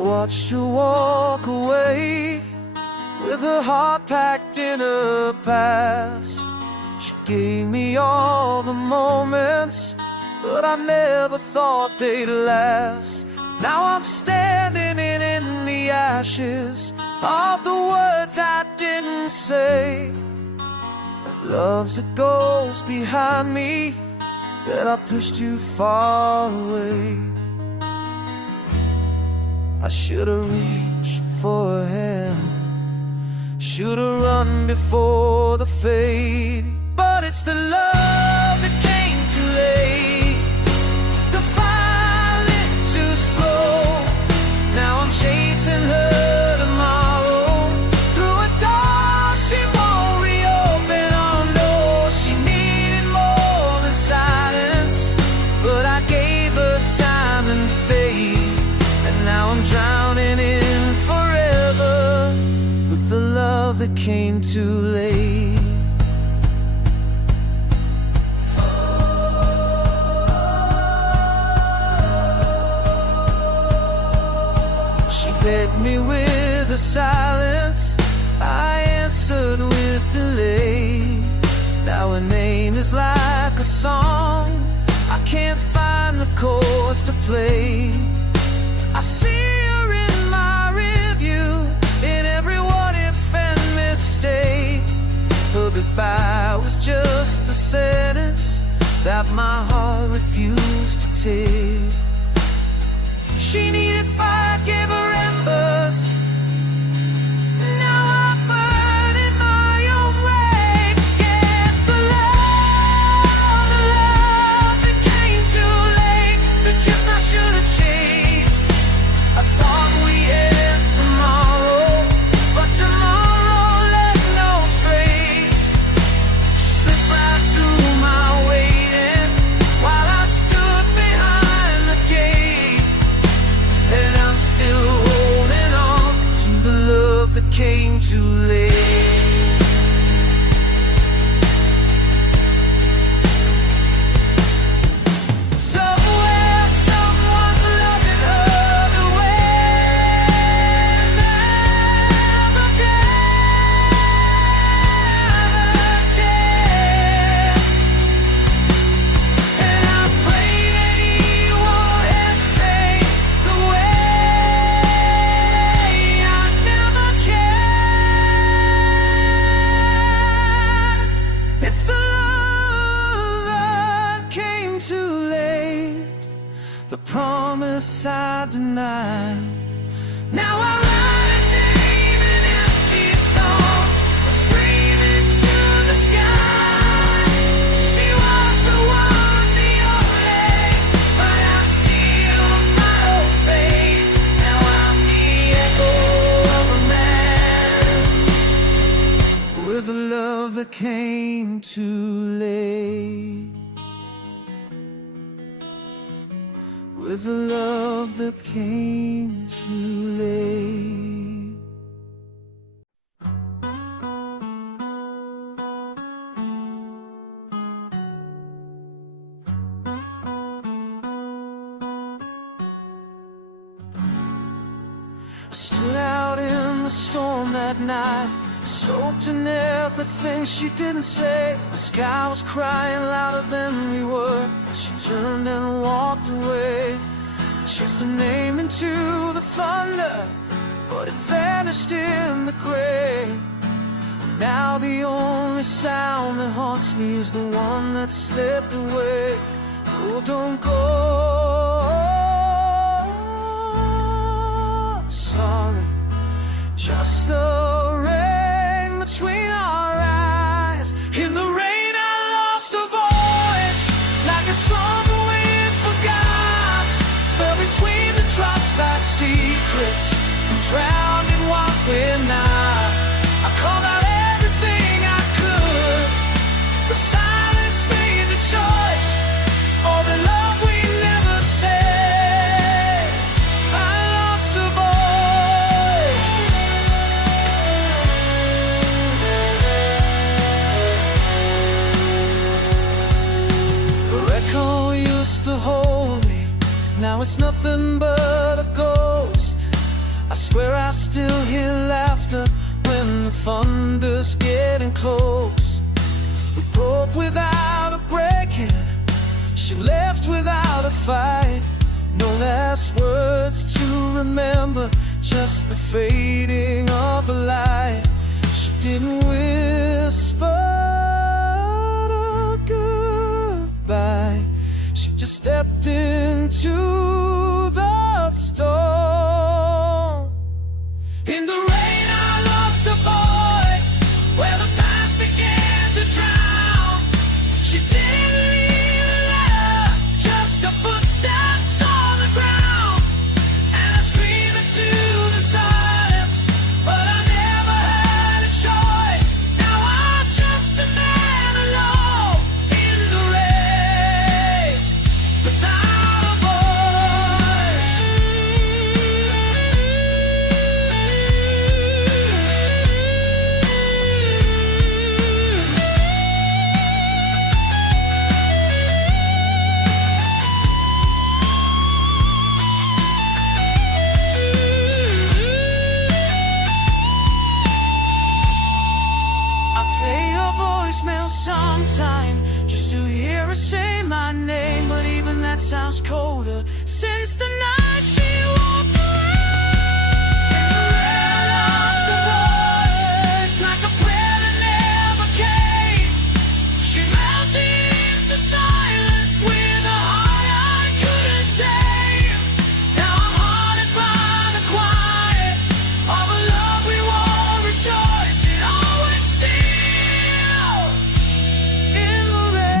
watched her walk away with her heart packed in her past. She gave me all the moments, but I never thought they'd last. Now I'm standing in the ashes of the words I didn't say. Love's a ghost behind me that I pushed too far away. I should've reached for a hand, should've run before the fade. But it's the love that came too late, the fire lit too slow. Now I'm chasing her tomorrow through a door she won't reopen. Oh no, she needed more than silence, but I gave her time and faith, and now I'm drowning in forever with the love that came too late. Begged me with a silence, I answered with delay. Now her name is like a song, I can't find the chords to play. I see her in my review, in every what if and mistake. Her goodbye was just a sentence that my heart refused to take. She needed fire, gave her embers. Now I burn in my own way. Yeah, it's the love that came too late, the kiss I should have chased. I thought we had tomorrow, but tomorrow left no trace. She slipped right through my waiting while I stood behind the gate. And I'm still holding on to the love that came too late. Somewhere someone's loving her the way never did. And I pray that he won't hesitate the way I never can. It's the love that came too late, the promise I denied. Now I write a name in empty songs, screaming to the sky. She was the one, the only, but I sealed my own fate. Now I'm the echo of a man with a love that came too late, with a love that came too late. I stood out in the storm that night, soaked in everything she didn't say. The sky was crying louder than we were. She turned and walked away, chased her name into the thunder, but it vanished in the gray. Now the only sound that haunts me is the one that slipped away. Oh, don't go. Sorry, just the rain between our eyes. In the rain I lost a voice, like a song the wind forgot. Fell between the drops like secrets, drowned in what we're not. I called out everything I could, but silence made the choice. All the love we never said, I lost a voice. The echo used to hold me, now it's nothing but a ghost. still hear laughter when the thunder's getting close. We broke without a breaking, she left without a fight. No last words to remember, just the fading of the light. She didn't whisper a goodbye, she just stepped into the storm. In the rain I lost a voice, where the past began to drown. She didn't leave a letter, just her footsteps on the ground. And I screamed into the silence, but I never had a choice. Now I'm just a man alone in the rain, without a voice. I play your voicemail sometime just to hear her say my name, but even that sounds colder since the night she walked away. I lost a voice, like a prayer that never came. She melted into silence with a heart I couldn't tame. Now I'm haunted by the quiet of a love we won't rejoice in, always still in the rain.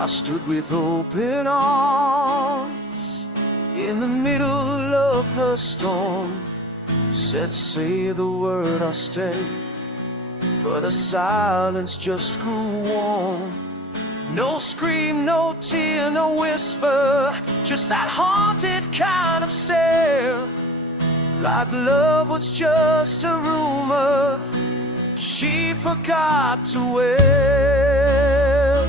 I stood with open arms in the middle of her storm. Said, say the word, I'll stay, but her silence just grew warm. No scream, no tear, no whisper, just that haunted kind of stare. Like love was just a rumor she forgot to wear.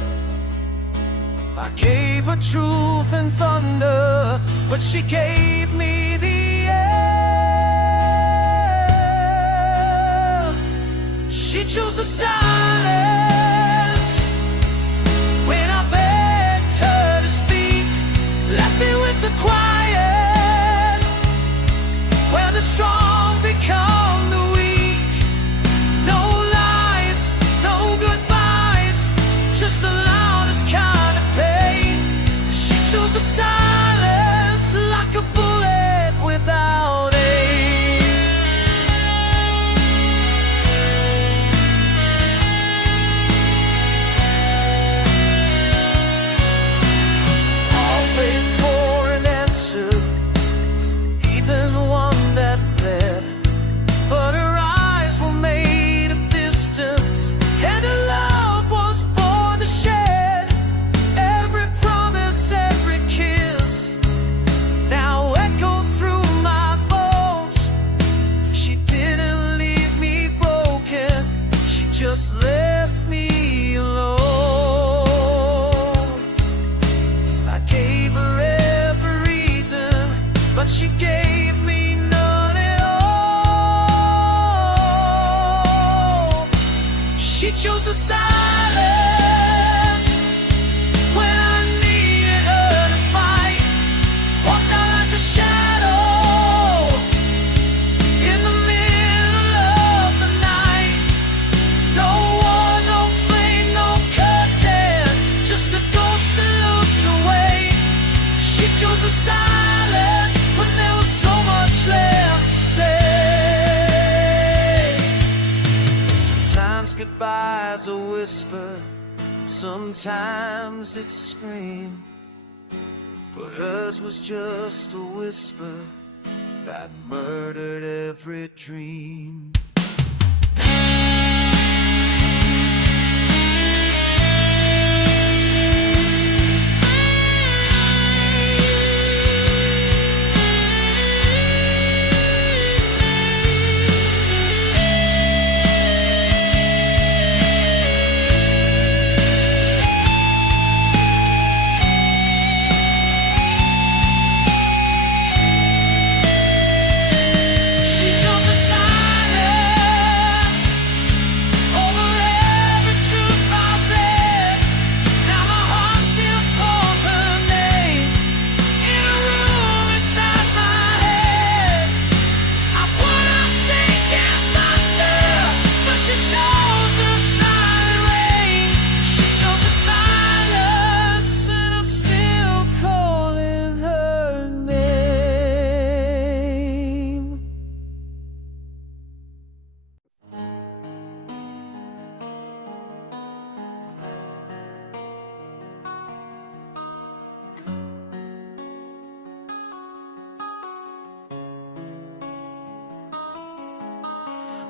I gave her truth and thunder, but she gave me the air. She chose the silence when I begged her to speak. Left me with the quiet, where the strong become the weak. No lies, no goodbyes, just the loudest kind of pain. She chose the silence like a bullet without aim. I'll wait for an answer, even one that bled, but her eyes were made of distance, and her love was born to shed. Every promise, every kiss now echoed through my bones. She didn't leave me broken, she just left me alone. I gave her every reason, but she gave me none at all. She chose the silence when I needed her to fight. Walked out like a shadow in the middle of the night. No one, no flame, no curtain, just a ghost that looked away. She chose the silence when there was so much left to say. Sometimes goodbye's a whisper, sometimes it's a scream, but hers was just a whisper that murdered every dream.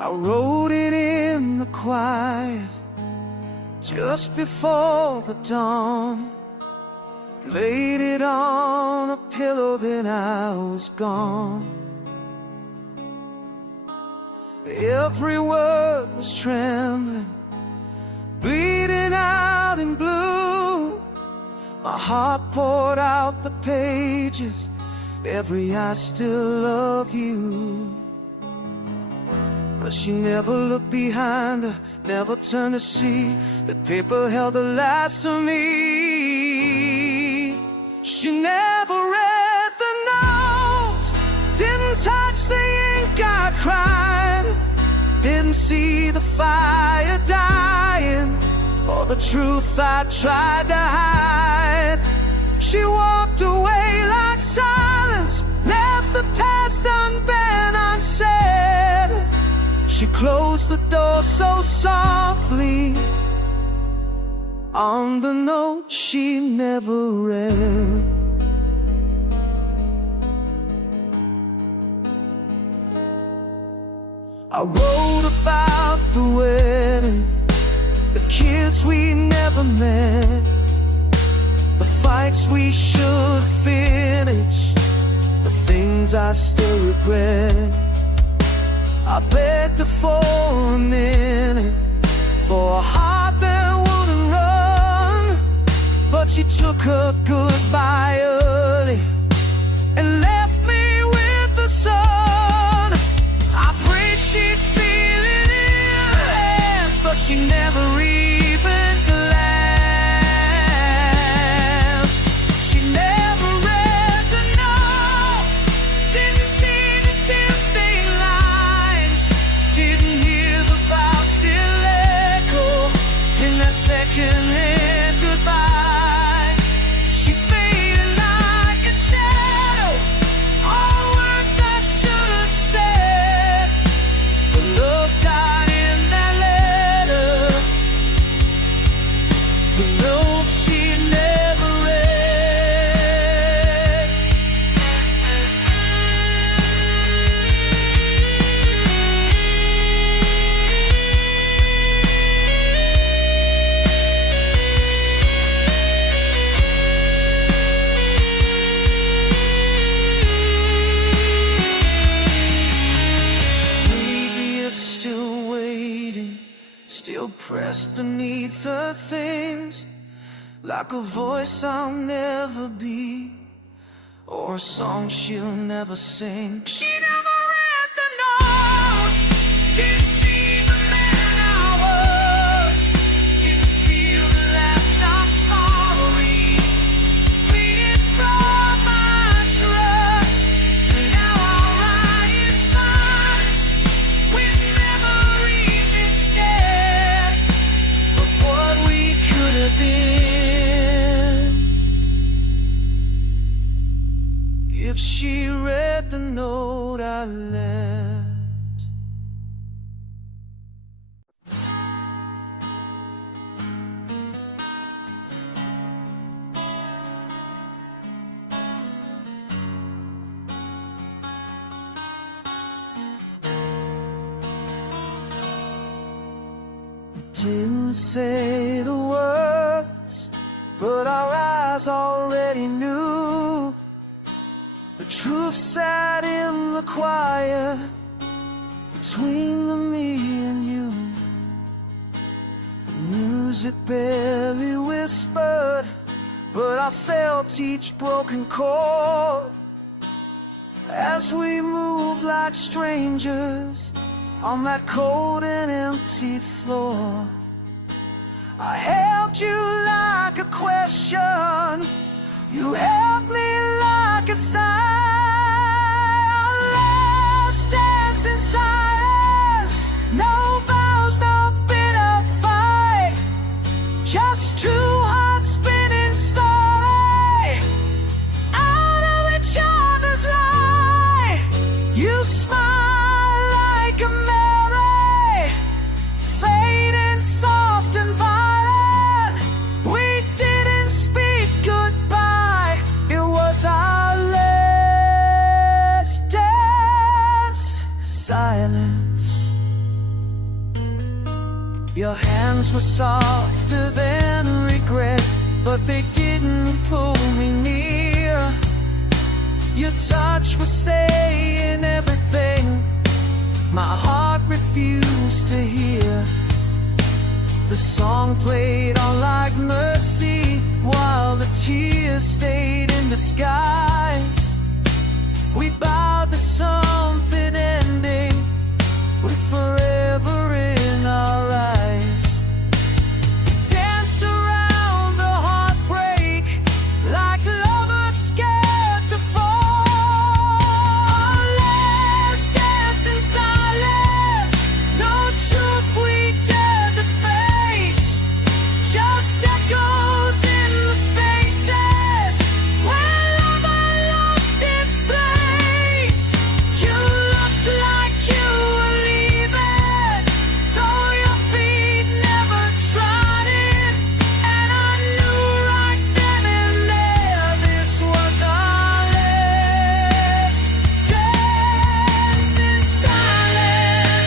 I wrote it in the quiet, just before the dawn. Laid it on a pillow, then I was gone. Every word was trembling, bleeding out in blue. My heart poured out the pages, every I still love you. But she never looked behind her, never turned to see that paper held the last of me. She never read the note, didn't touch the ink I cried, didn't see the fire dying, or the truth I tried to hide. She walked away like silence, left the past unbent, unsaid. She closed the door so softly on the note she never read. I wrote about the wedding, the kids we never met, the fights we should finish, the things I still regret. I begged her for a minute, for a heart that wouldn't run, but she took her goodbye early and left me with the sun. I prayed she'd feel it in her hands, but she never even glanced. She never read the note, didn't see the tear-stained lines, didn't hear the vow still echo in that second-hand goodbye. She faded like a shadow, all words I should have said, but love died in that letter, the note she never read. Maybe it's still waiting, still pressed beneath her things, like a voice I'll never be, or a song she'll never sing. She never read the note, didn't see the man I was, didn't feel the last I'm sorry, bleeding from my trust. Now I'll write in silence, with memories instead of what we could have been. If she read the note I left. Didn't say the words, but our eyes already knew. The truth sat in the quiet between the me and you. The music barely whispered, but I felt each broken chord as we moved like strangers on that cold and empty floor. I held you like a question, you held me like a sign. Lost dance in silence, no vows, no bitter fight, just two hearts spinning slowly out of each other's light. You smile like a Mary, fading soft and violent. We didn't speak goodbye, it was our last. softer than regret, but they didn't pull me near. Your touch was saying everything my heart refused to hear. The song played on like mercy, while the tears stayed in the skies. We bowed to something ending, with forever in our eyes. Danced around the heartbreak, like lovers scared to fall. Let's dance in silence, no truth we dared to face. Just echoes in the spaces where love lost its place. You looked like you were leaving, though your feet never trod it. And I knew right then and there this was our last dance in silence.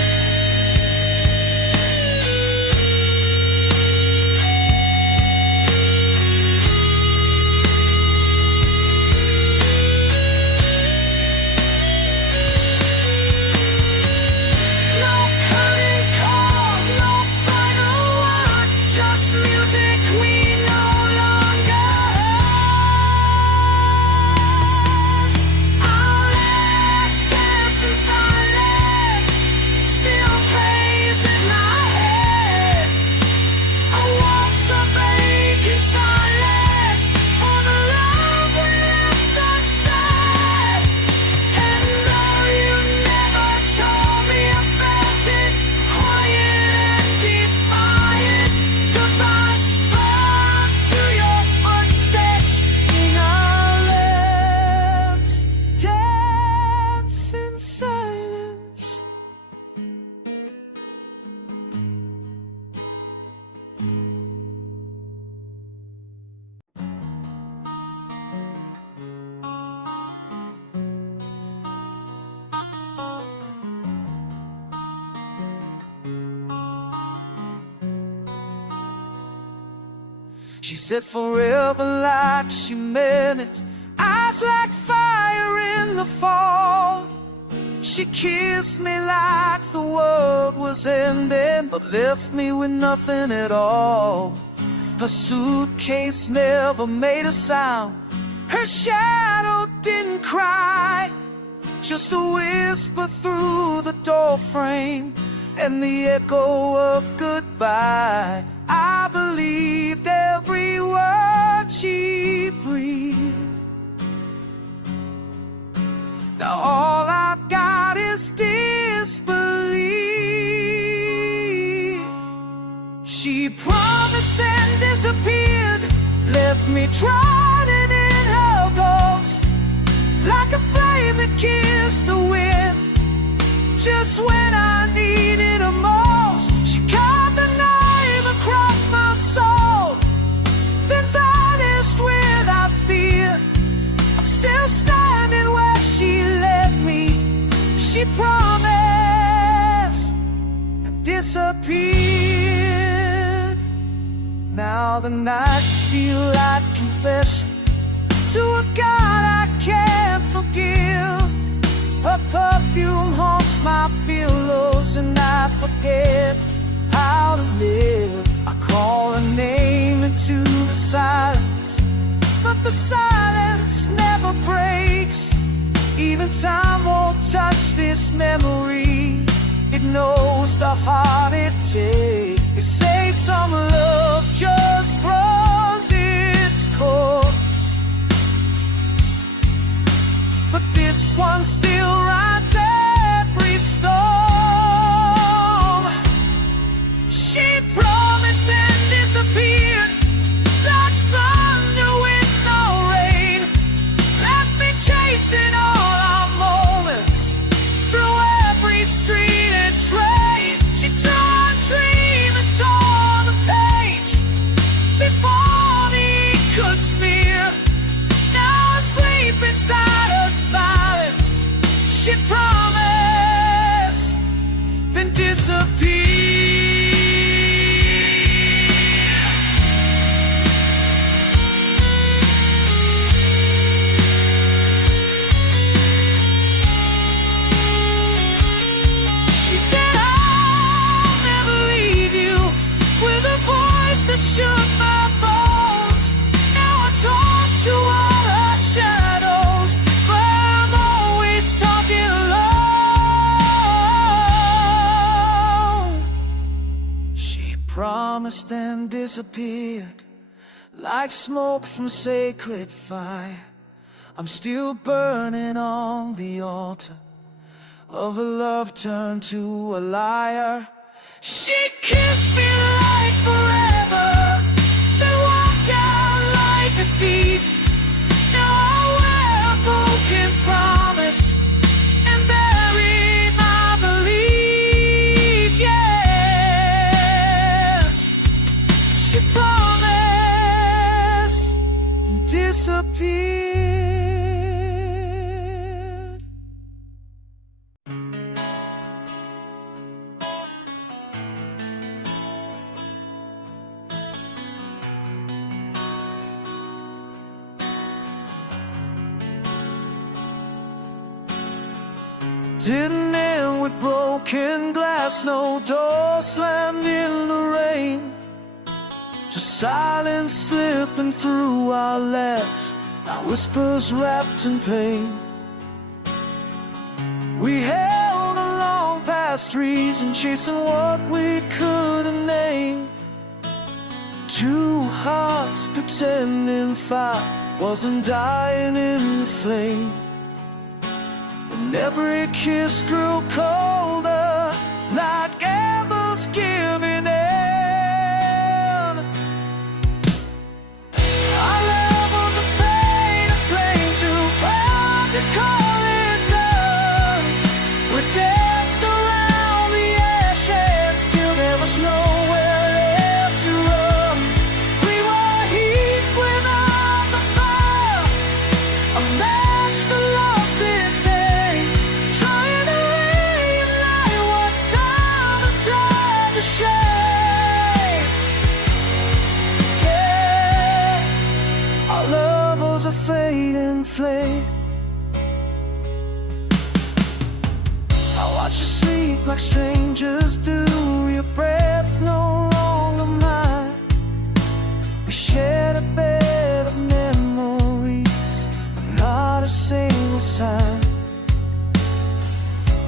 No curtain call, no final word, just music we no longer heard. Our last dance in silence still plays in my head. I waltz a vacant silence for the love we left unsaid. And though you never told me, I felt it, quiet and defiant. Goodbye spun through your footsteps in our last dance in silence. She said forever like she meant it, eyes like fire in the fall. She kissed me like the world was ending, but left me with nothing at all. Her suitcase never made a sound, her shadow didn't cry, just a whisper through the doorframe and the echo of goodbye. I believed every word she breathed. Now all I've got is disbelief. She promised and disappeared, left me drowning in her ghost, like a flame that kissed the wind just when I needed her most. She cut the knife across my soul, then vanished without fear. I'm still standing where she left me. She promised and disappeared. Now the nights feel like confession to a God I can't forgive. Her perfume haunts my pillows and I forget how to live. I call her name into the silence, but the silence never breaks. Even time won't touch this memory. It knows the heart it takes. They say some love just runs its course, but this one still rides every storm. She promised and disappeared like thunder with no rain, left me chasing all our moments through every street and train. She drew a dream and tore the page, disappeared like smoke from sacred fire. I'm still burning on the altar of a love turned to a liar. She kissed me like forever, then walked out like a thief. Now I wear a broken promise and bury my belief. Yes, she promised and disappeared. Didn't end with broken glass, no door slammed in the rain. Just silence slipping through our laps, our whispers wrapped in pain. We held along past reason, chasing what we couldn't name. Two hearts pretending fire wasn't dying in the flame. And every kiss grew colder, like embers giving in. Our love was a fade, a flame too proud to call it done. We danced around the ashes till there was nowhere left to run. We were heat without the fire, a match that lost its aim. A fading flame. I watch you sleep like strangers do, your breath no longer mine. We shared a bed of memories, but not a single sign.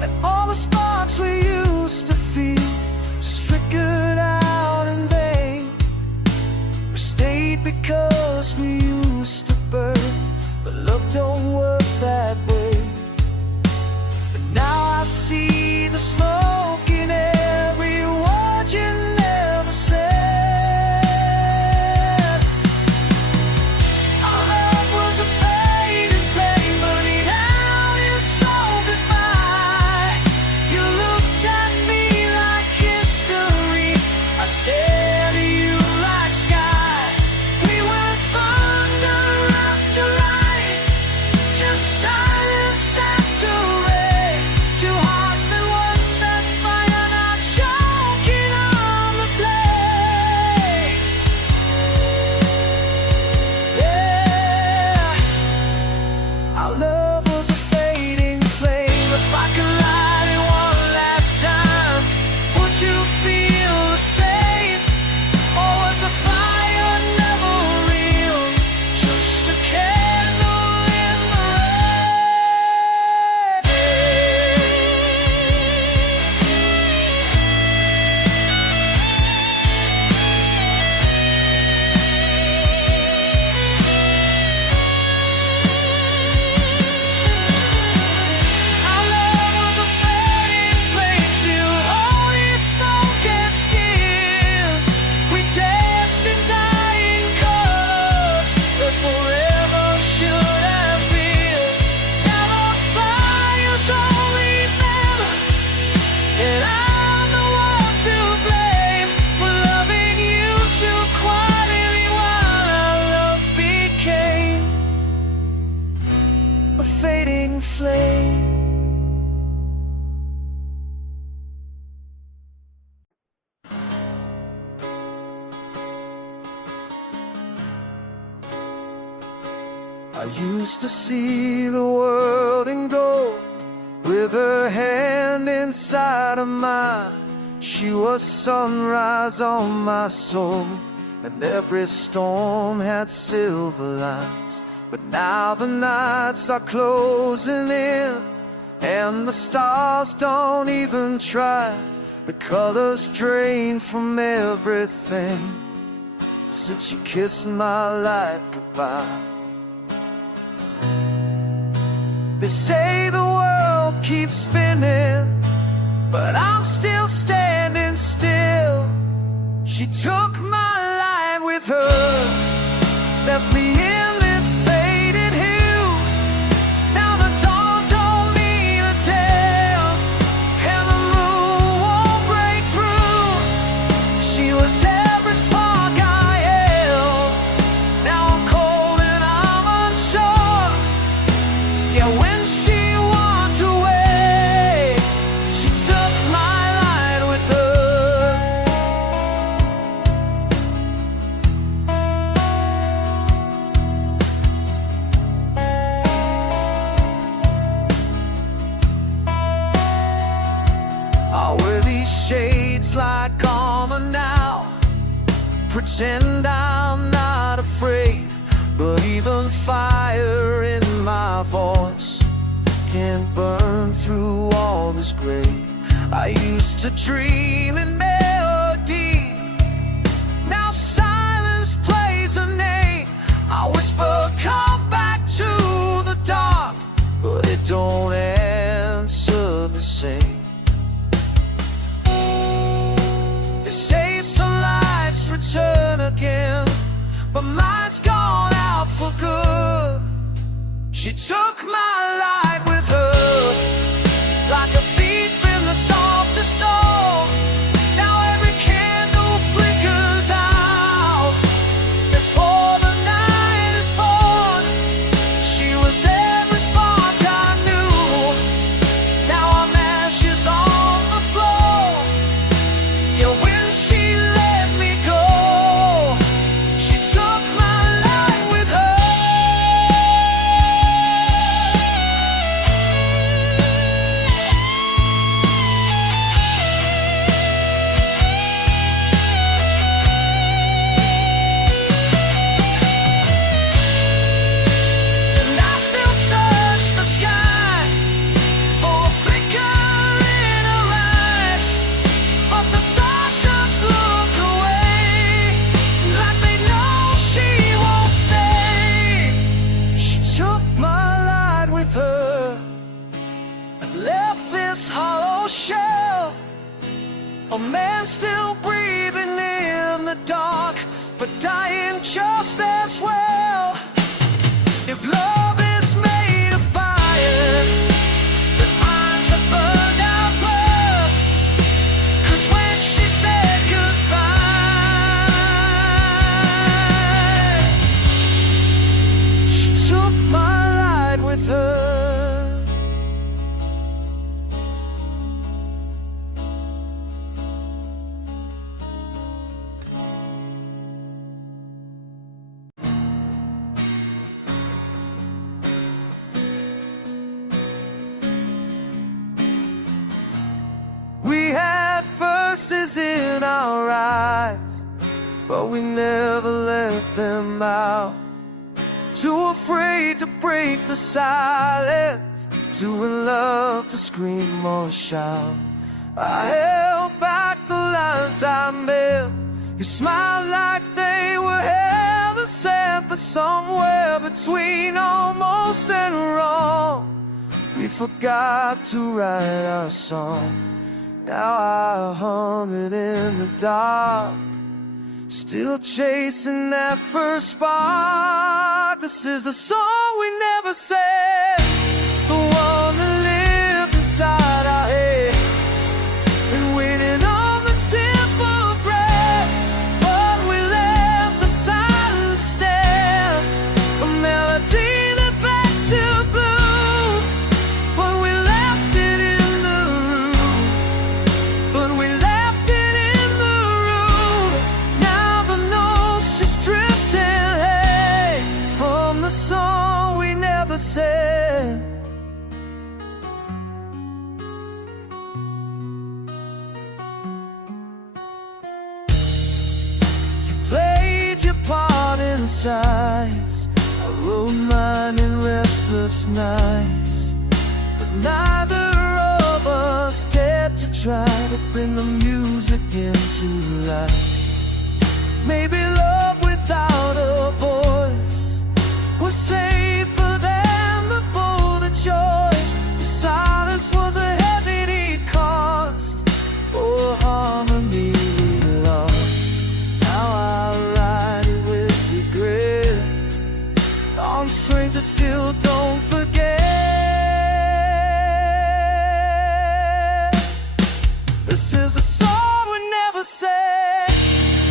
And all the sparks we used to feel just flickered out in vain. We stayed because we used to burn, but love don't work that way. But now I see the smoke in every word you never said. Our love was a fading flame, burning out in slow goodbye. You looked at me like history, I stared at you like sky. We went thunder after light, just silence after rain. Two hearts that once set fire, now choking on the flame. Yeah, our love was a fading flame. If I could light it one last time, would you feel the same? Or was the fire never real, just a candle in the Our love was a fading flame, still only smoke and skin. We danced in dying colors that forever should have been. Now the fire's only memory, and I'm the one to blame for loving you too quietly while our love became a fading flame. I used to see the world in gold, with her hand inside of mine. She was sunrise on my soul, and every storm had silver lines. But now the nights are closing in, and the stars don't even try. The colors drain from everything. since you kissed my life goodbye. They say the world keeps spinning, but I'm still standing still. She took my light with her, left me in this faded hue. Now the dawn don't need a tale, and the moon won't break through. She was every spark I held. Now I'm cold and I'm unsure. Yeah, when she walked away, she took my light with her. I wear these shades like armor now, pretend I'm not afraid, but even fire in my voice can't burn through all this gray. I used to dream in melody, now silence plays a name. I whisper, come back to the dark, but it don't answer the same. They say some lights return again, but mine's gone out for good. She took my light with her, like a thief in the softest storm. Now every candle flickers out before the night is born. She was every spark I knew. Now I'm ashes on the floor. Yeah, when she let me go, she took my light with her. And I still search the sky for a flicker in her eyes, but the stars just look away, like they know she won't stay. She took my light with her and left this hollow shell. A man still breathing in the dark, but dying just as well. If love is made of fire, then mine's a burned out love. 'Cause when she said goodbye, she took my light with her. We had verses in our eyes, but we never let them out. Too afraid to break the silence, too in love to scream or shout. I held back the lines I meant. You smiled like they were heaven sent, but somewhere between almost and wrong, we forgot to write our song. Now I hum it in the dark, still chasing that first spark. This is the song we never said, the one that lived inside our heads and waited on the tip of breath. But we let the silence stand, a melody that back to blue. But we left it in the room, but we left it in the room. Now the notes just drifting, hey, from the song we never said. You played your part in sighs, I wrote mine in restless nights, but neither of us dared to try to bring the music into life. Maybe love will without a voice was safer than the bolder choice. Your silence was a heavy cost for harmony we lost. Now I ride it with regret on strings that still don't forget. This is a song we never sang,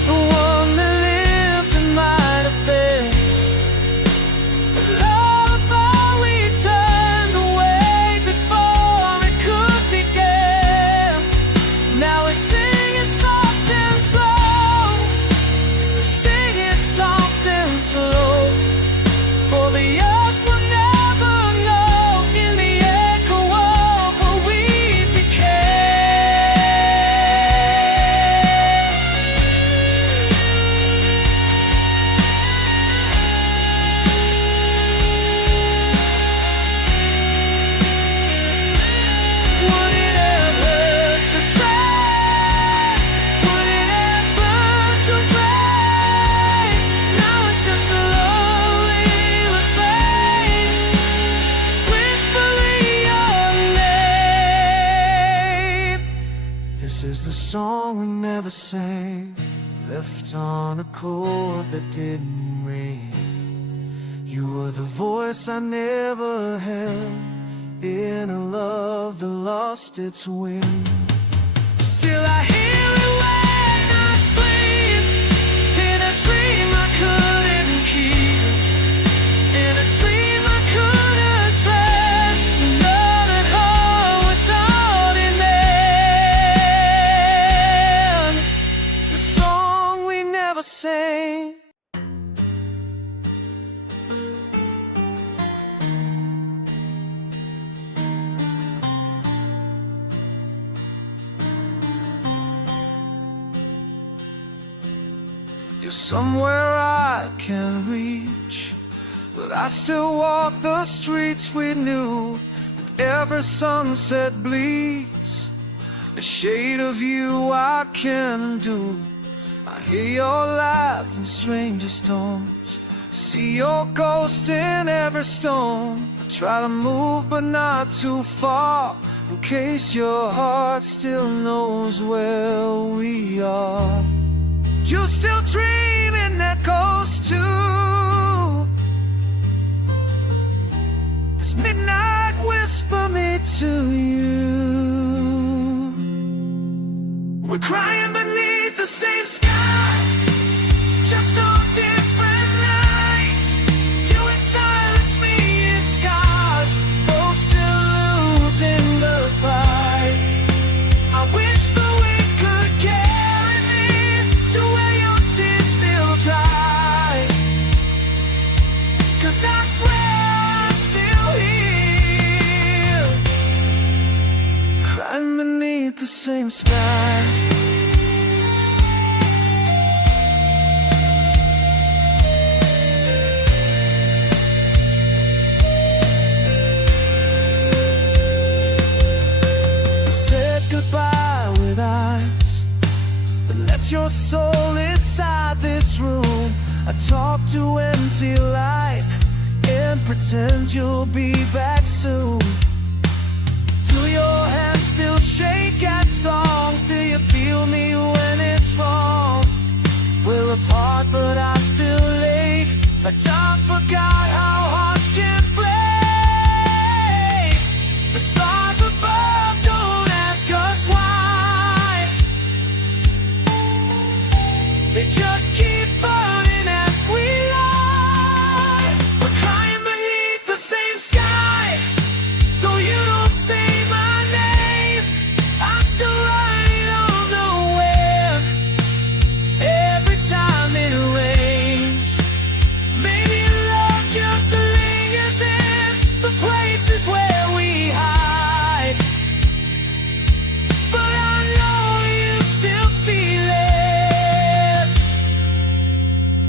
the one that lived and might have best. The lullaby we turned away before it could begin. Now we sing it soft and slow, we sing it soft and slow, for the earth will never know in the echo of what we song we never sang, left on a chord that didn't ring. You were the voice I never held in a love that lost its wing. Still I hear it when I sleep, in a dream I couldn't keep, in a dream I couldn't tread, another heart without an end. The song we never sang. You're somewhere I can't reach, but I still walk the streets we knew. Every sunset bleeds a shade of you I can do. I hear your laugh in strangest tones, see your ghost in every stone. I try to move but not too far, in case your heart still knows where we are. You still dream in that ghost too. Does midnight whisper me to you? We're crying beneath the same sky, just on different nights. You in silence, me in scars, both still losing the fight. I wish the wind could carry me to where your tears still dry, 'cause I swear I'm still here, crying beneath the same sky. Goodbye with eyes that left your soul inside this room. I talk to empty light and pretend you'll be back soon. Do your hands still shake at songs? Do you feel me when it's wrong? We're apart but I still ache, like time forgot how hearts can break. The stars above don't ask us why, they just keep burning as we lie. We're crying beneath the same sky, though you don't say my name. I still write on the wind every time it rains. Maybe love just lingers in the places where we hide, but I know you still feel it,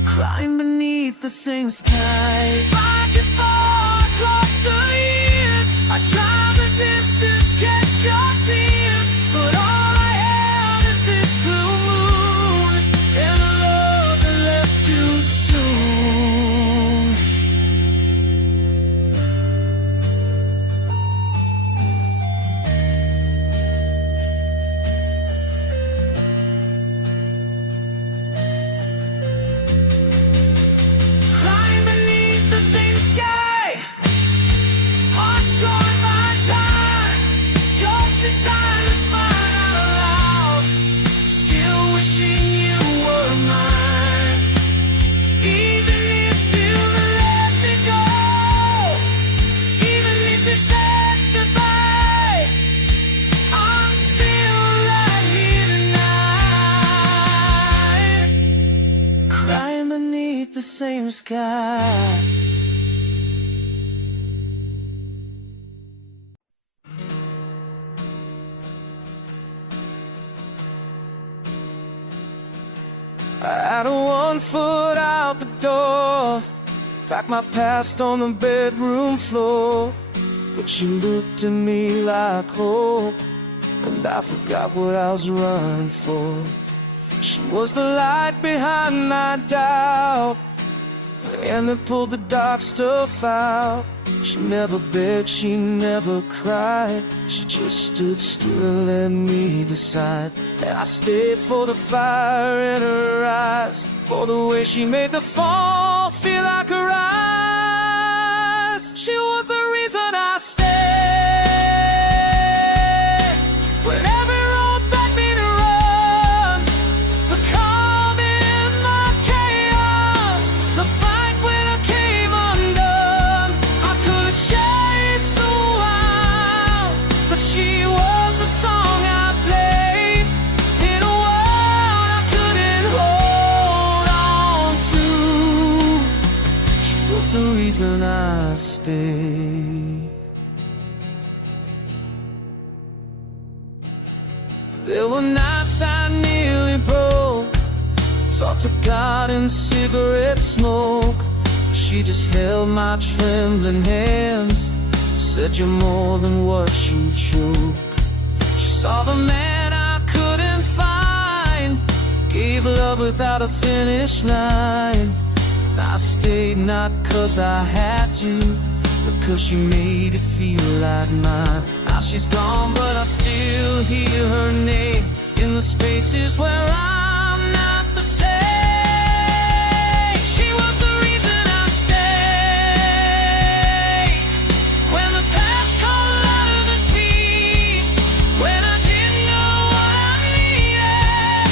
crying beneath the same sky. If I could fall across the years, I drive the distance, catch your tears, but all I have is this blue moon and a love that left too soon. same sky. I had 1 foot out the door, packed my past on the bedroom floor. But she looked at me like hope, and I forgot what I was running for. She was the light behind my doubt, and that pulled the dark stuff out. She never begged, she never cried. She just stood still and let me decide. And I stayed for the fire in her eyes, for the way she made the fall feel like a rise. She was the reason I stayed. When every road led me to run, the calm in my chaos, the fight when I came undone. I could have chased the wild, but she was the song I played in a world I couldn't hold on to. She was the reason I stayed. There were nights I nearly broke, talked to God in cigarette smoke. She just held my trembling hands, said you're more than what you choke. She saw the man I couldn't find, gave love without a finish line. I stayed not 'cause I had to, but 'cause she made it feel like mine. Now she's gone, but I still hear her name in the spaces where I'm not the same. She was the reason I stayed. When the past called louder than peace, when I didn't know what I needed,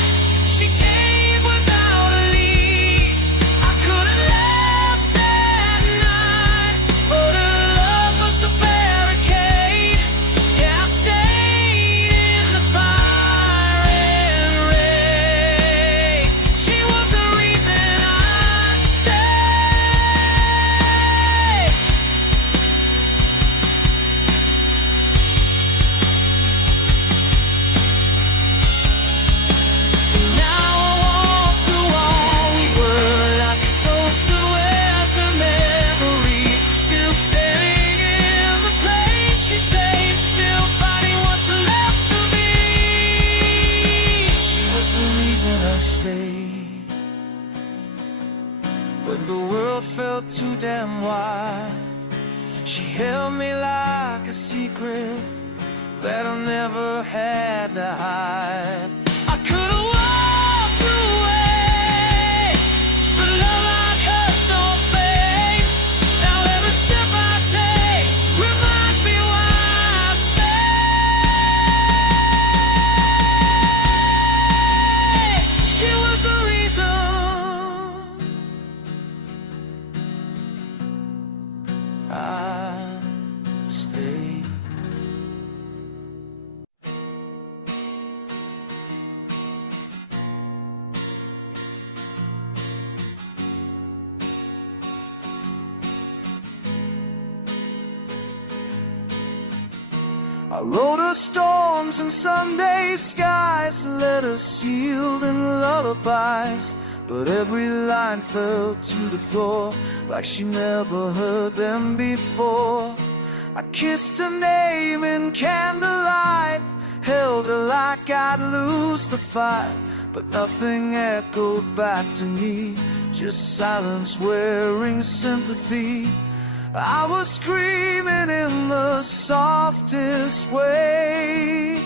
she gave without a lease. I could have left that night, but her love was the barricade. Yeah, I stayed in the fire and rain. She was the reason I stayed. Now I walk through all we were, like a ghost who wears her memory, still standing in the place she saved, still fighting what's left to be. She was the reason I stayed. When the world felt too damn wide, she held me like a secret that I never had to hide. I could have walked away, but love like hers don't fade. Now every step I take reminds me why I stayed. She was the reason I stayed. I wrote her storms and Sunday skies, letters sealed in lullabies. But every line fell to the floor like she never heard them before. I kissed her name in candlelight, held her like I'd lose the fight. But nothing echoed back to me, just silence wearing sympathy. I was screaming in the softest way,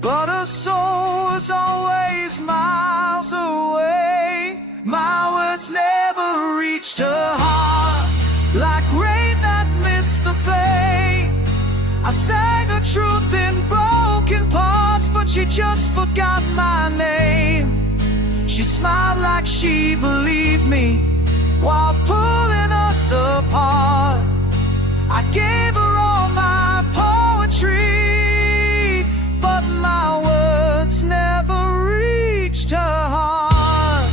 but her soul was always miles away. My words never reached her heart, like rain that missed the flame. I sang her truth in broken parts, but she just forgot my name. She smiled like she believed me while pulling us apart. I gave her all my poetry, but my words never reached her heart.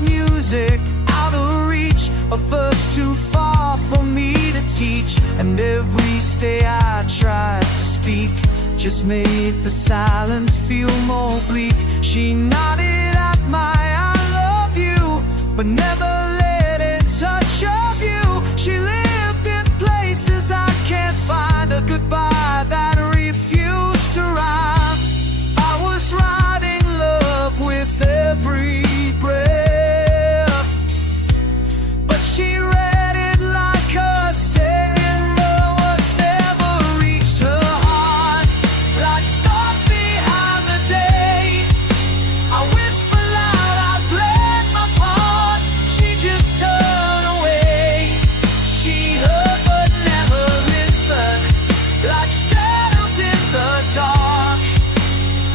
music, out of reach, a verse too far for me to teach. And every stay I tried to speak just made the silence feel more bleak. She nodded at my I love you, but never let it touch your view. She lived in places I can't find a goodbye that refused to rhyme. I was writing love with every breath, but she read it like a saying, the words never reached her heart. Like stars behind the day, I whisper loud, I played my part. She just turned away. She heard but never listened, like shadows in the dark.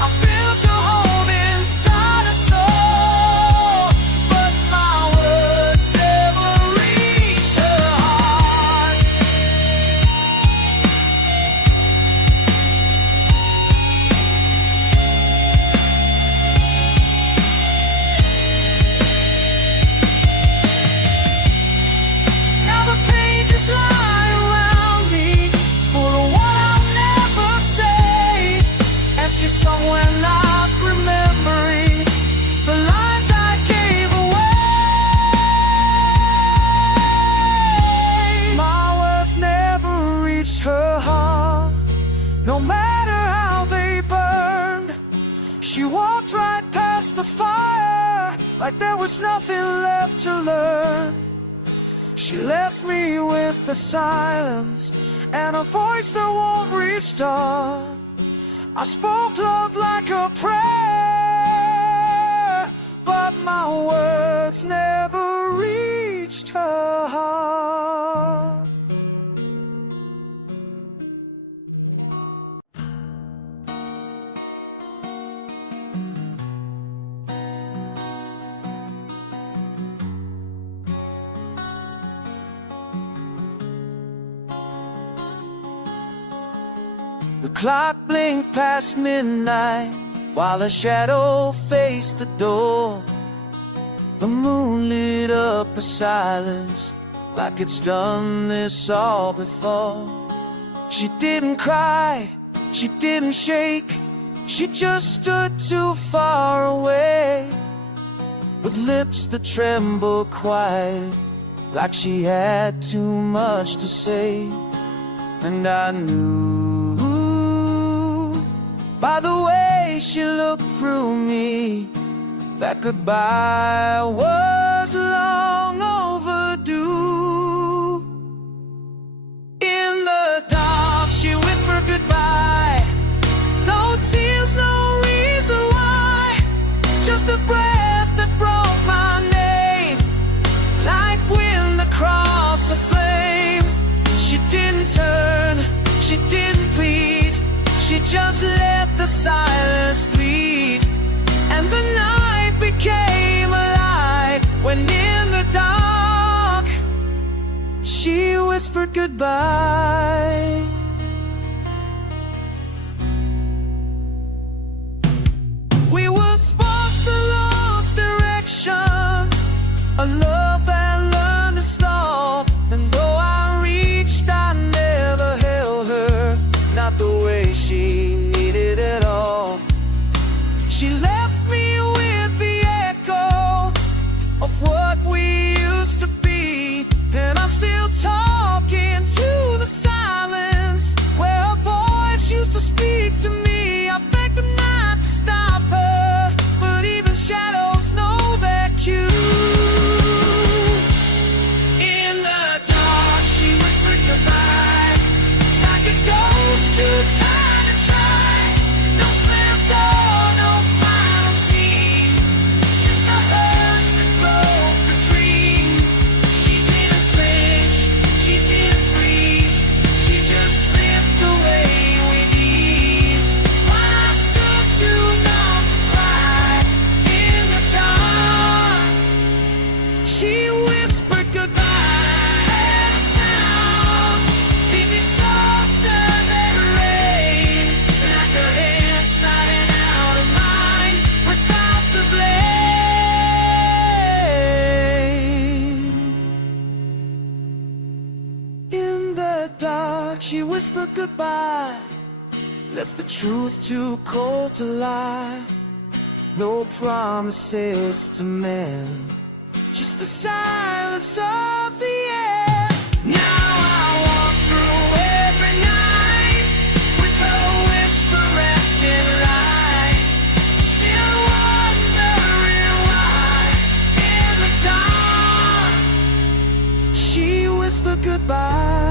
I built a home inside her soul, but my words never reached her heart. Now the pages lie around me, full of what I'll never say. And she's somewhere not remembering the lines I gave away. My words never reached her heart, no matter how they burned. She walked right past the fire, like there was nothing left to learn. She left me with the silence and a voice that won't restart. I spoke love like a prayer, but my words never reached her heart. The clock blinked past midnight while a shadow faced the door. The moon lit up a silence like it's done this all before. She didn't cry, she didn't shake, she just stood too far away, with lips that trembled quiet, like she had too much to say. And I knew by the way she looked through me that goodbye was long overdue. In the dark she whispered goodbye, no tears, no reason why, just a breath that broke my name, like wind across a flame. She didn't turn, she didn't plead, she just let the silence bleed. And the night became a light when in the dark she whispered goodbye. We were sparks that lost direction, a love that learned to stop. And though I reached, I never held her, not the way she needed at all. She left me with the echo of what we used to be, and I'm still talking to the silence where her voice used to speak to me. I begged the night to stop her, but even shadows know their cue. In the dark she whispered goodbye, like a ghost too tired to try. No slam door, no fire. She whispered goodbye, left the truth too cold to lie. No promises to mend, just the silence of the air. Now I walk through every night with a whisper wrapped in light, still wondering why in the dark she whispered goodbye.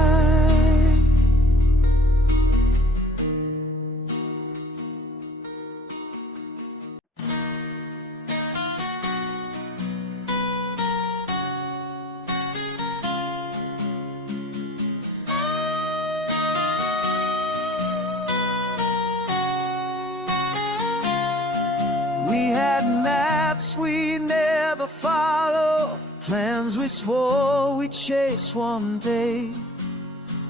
We had maps we never follow, plans we swore we'd chase one day.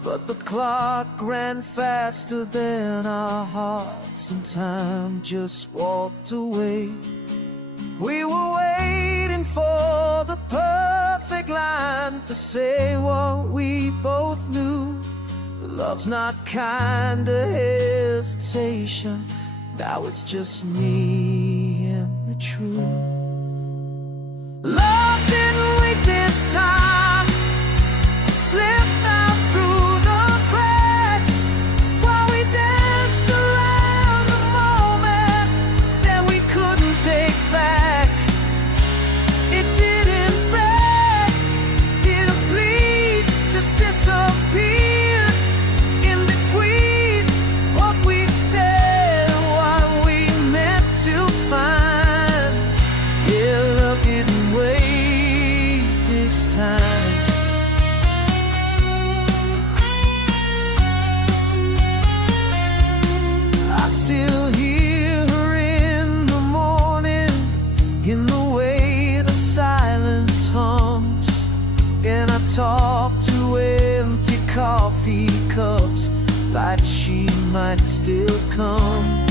But the clock ran faster than our hearts, and time just walked away. We were waiting for the perfect line to say what we both knew. Love's not kind of hesitation, now it's just me and the truth. Love didn't wait this time, it slipped out through the cracks while we danced around the moment that we couldn't take back. It didn't break, didn't bleed, just disappeared in between what we said and what we meant to find. Yeah, love didn't wait this time. I still hear her in the morning, in the way the silence hums, and I talk to empty coffee cups like she might still come.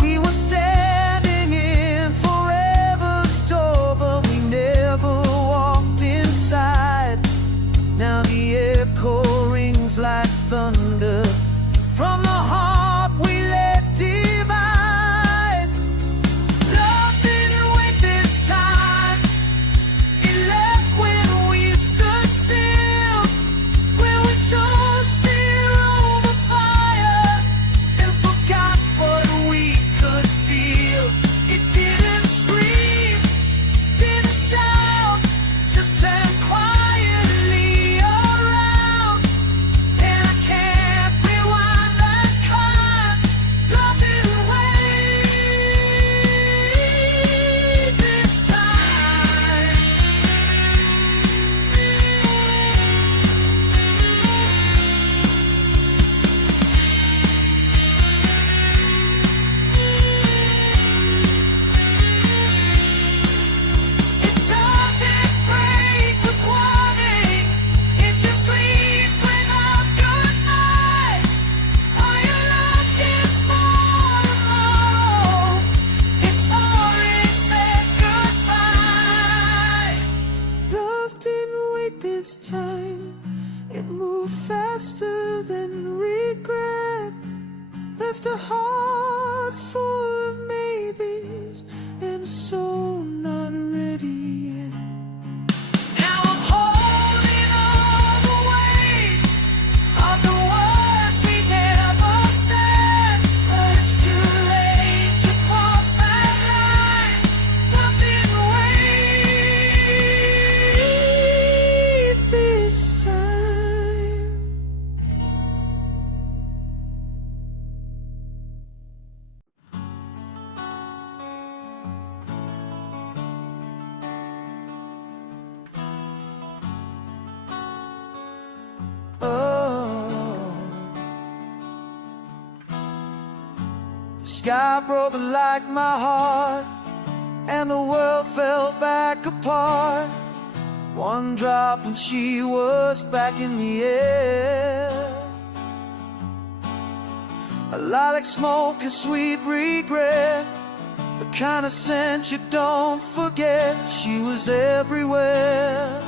We were standing in forever's door, but we never walked inside. Now the echo rings like thunder from the heart we let divide. Love didn't wait this time, it left when we stood still, when we chose fear over fire and forgot what we could feel. It didn't scream, didn't shout, just turned quietly around. And I can't rewind that clock. Love didn't wait this time. It doesn't break with warning, it just leaves without goodnight. Are you looking for tomorrow? It's already said goodbye. Love didn't wait this time, it moved faster than regret, left a heart full of maybes and a soul not ready yet. Now I'm holding all the weight of the words we never said, but it's too late to cross that line. Love didn't wait this time. Oh, the sky broke like my heart, and the world fell back apart. One drop and she was back in the air. A lilac smoke, a sweet regret, the kind of scent you don't forget. She was everywhere.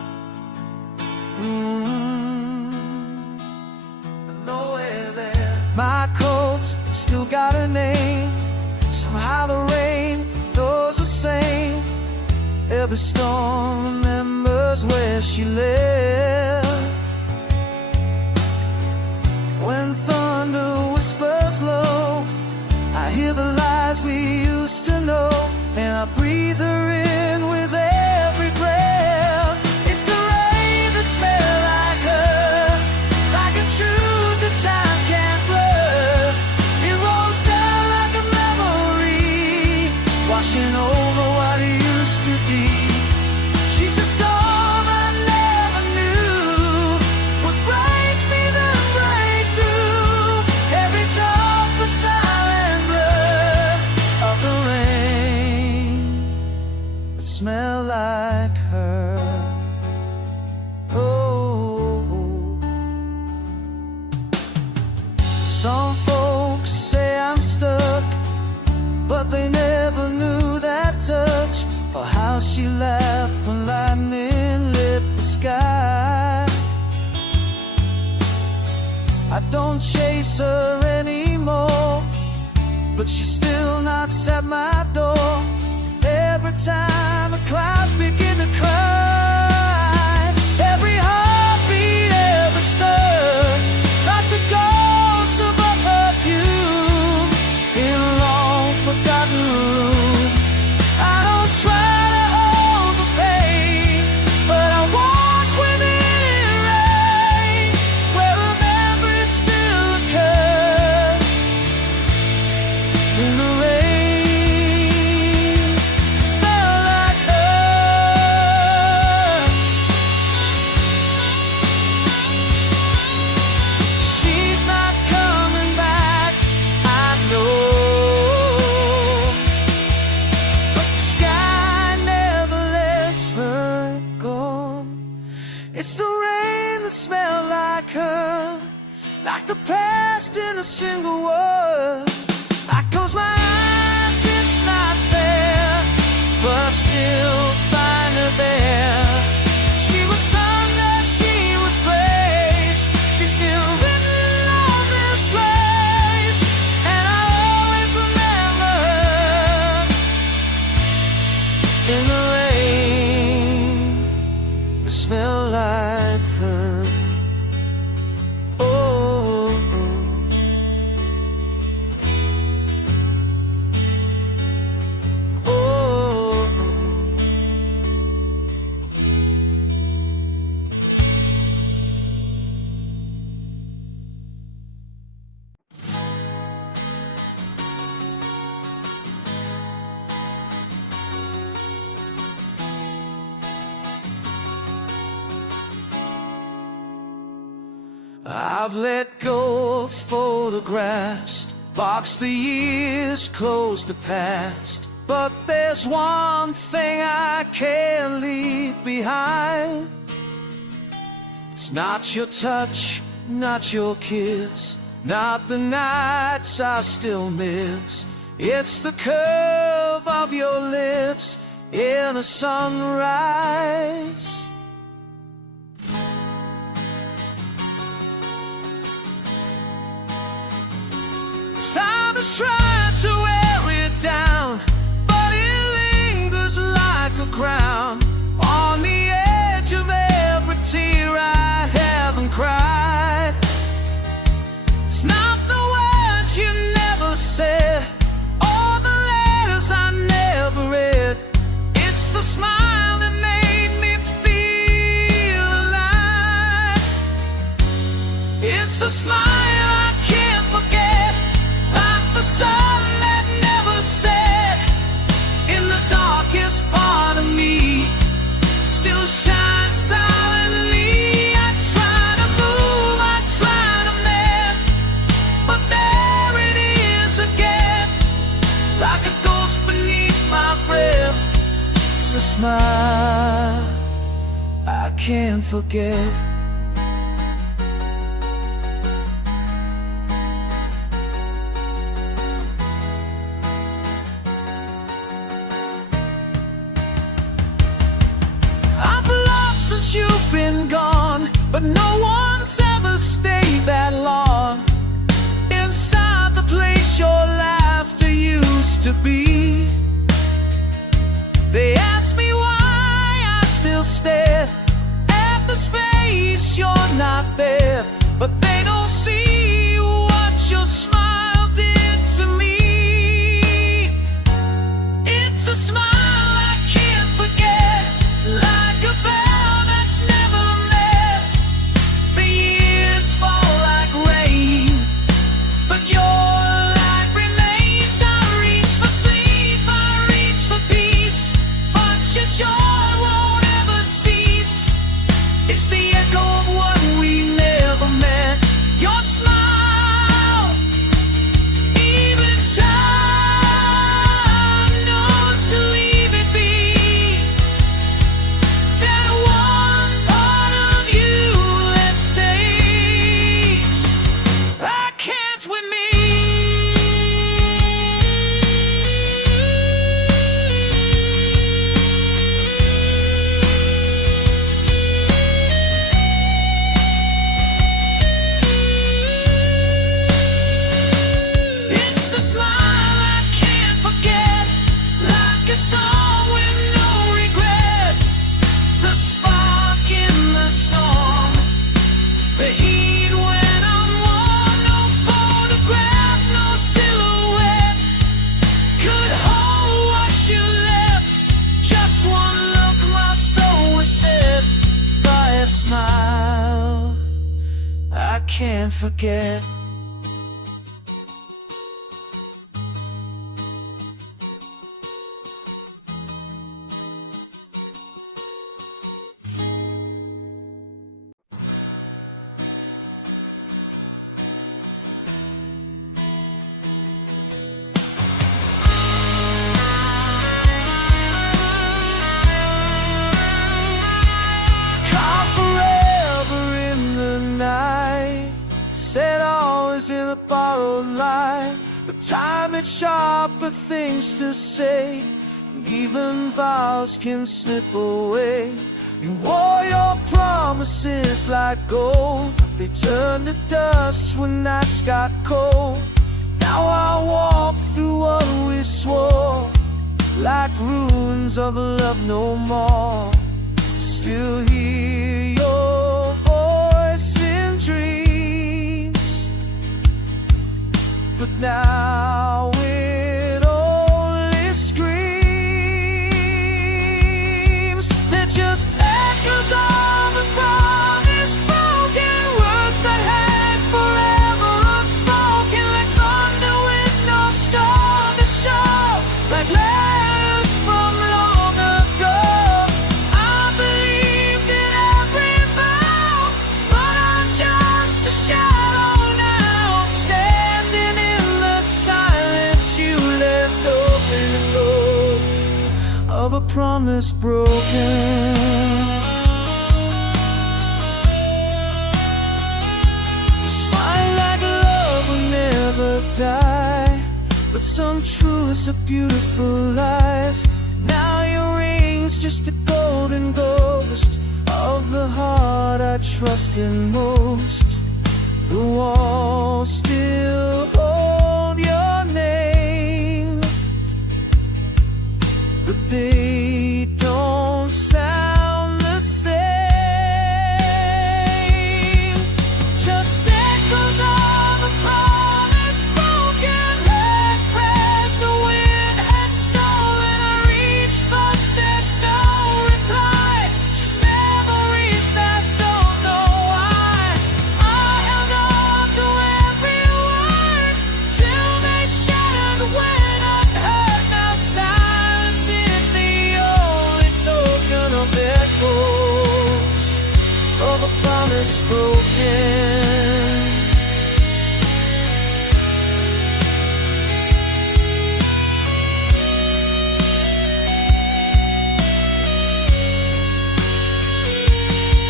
I know forgot her name. Somehow the rain knows the same. Every storm remembers where she lived. When thunder whispers low, I hear the lies we used to know, and I breathe her in with every breath. It's the rain that smells like her, like a truth that time can't blur. It rolls down like a memory, washing over what it used to be. She's a storm I never knew would break me, then break through. Every drop the silent blood of the rain that smell like her. Oh, some folks say I'm stuck, but they never knew that touch, or how she laughed when lightning lit the sky. I don't chase her anymore, but she still knocks at my door. Every time the clouds begin to cry, every heartbeat ever stirred, like the ghost of a perfume in a long forgotten room. I don't try to hold the pain, but I walk within it rain, where a memory still occurs in the rain. Smell like her. She's not coming back, I know, but the sky never lets her go. It's the rain that smells like her, like the past in a single word. I close my eyes, it's not there, but I still find her there. She was thunder, she was grace, she's still written on this place, and I always remember her in the rain that smell like her. Oh, oh, I've let go of photographs, boxed the years, closed the past, but there's one thing I can't leave behind. It's not your touch, not your kiss, not the nights I still miss. It's the curve of your lips in a sunrise. Time has tried to wear it down, but it lingers like a crown on the edge of every tear I haven't cried. It's not the words you never said, or the letters I never read. It's the smile that made me feel alive. It's a smile I can't forget, the sun that never set in the darkest part of me, still shines silently. I try to move, I try to mend, but there it is again, like a ghost beneath my breath. It's a smile I can't forget. You've been gone, but no one's ever stayed that long inside the place you're can't forget. Said always in a borrowed line. The time had sharper things to say, and even vows can slip away. You wore your promises like gold. They turned to dust when nights got cold. Now I walk through what we swore, like ruins of a love no more. Still hear your voice in dreams, but now it only screams. They're just echoes of a promise broken, words that hang forever unspoken, like thunder with no storm to show, like letters from long ago. I believed in every vow, but I'm just a shadow now, standing in the silence you left open and closed, of a promise broken. Smile like love will never die, but some truths are beautiful lies. Now your ring's just a golden ghost of the heart I trust in most. The walls still hold your name, but they don't sound the same. Just echoes of a promise broken, like prayers the wind had stolen. I reach, but there's no reply, just memories that don't know why. I held on to every word till they shattered when unheard. Now silence is the only token of echoes of a promise broken.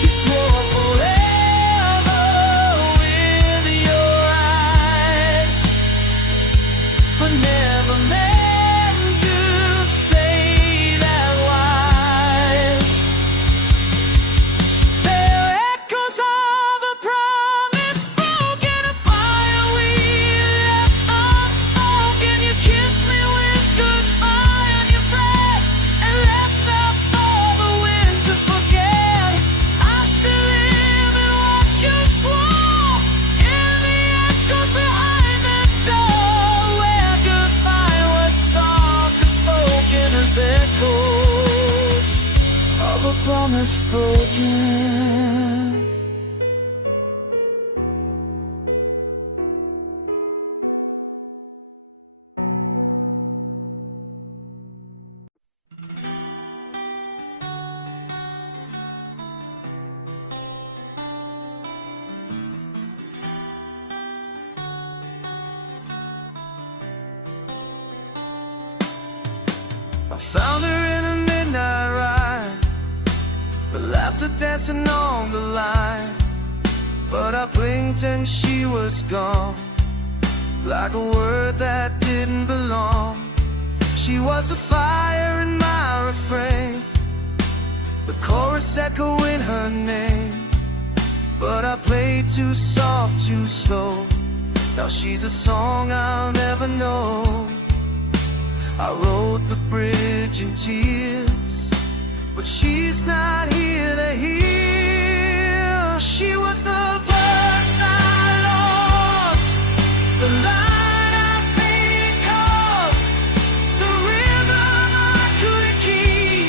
You swore forever with your eyes, but never meant to stay that wise. They're echoes of a promise broken, a fire we left unspoken. You kissed me with goodbye on your breath and left out for the wind to forget. I still live in what you swore, in the echoes behind the door, where goodbye was soft and spoken as echoes of a promise broken. I found her in a midnight ride, the laughter dancing on the line. But I blinked and she was gone, like a word that didn't belong. She was a fire in my refrain, the chorus echoing her name. But I played too soft, too slow. Now she's a song I'll never know. I rode the bridge in tears, but she's not here to hear. She was the verse I lost, the line I paid cost, the rhythm I couldn't keep,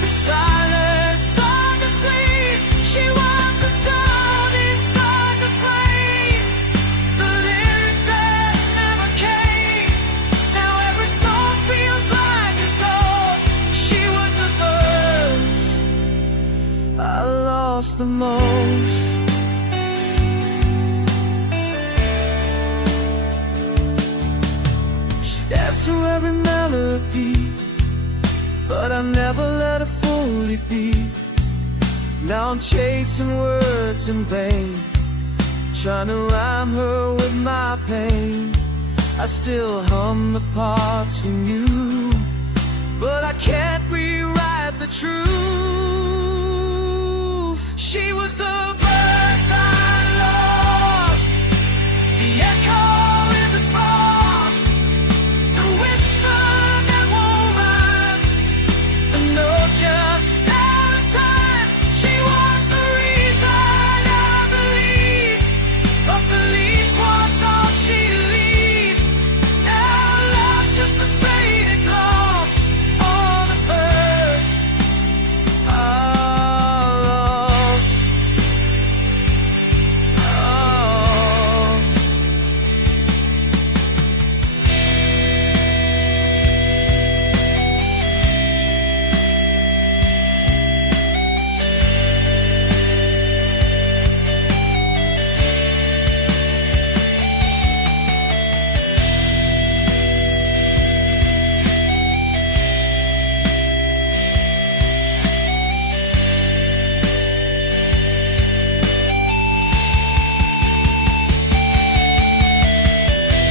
the silence on the sleep. She was the sun inside the flame. lost the most. She danced through every melody, but I never let her fully be. Now I'm chasing words in vain, trying to rhyme her with my pain. I still hum the parts we knew, but I can't rewrite the truth. She was the verse I lost, the echo in the frost, the whisper that won't rhyme, the note just out of time. She was the reason I believed, but belief was all she leave. Now love's just a faded gloss on the verse I lost.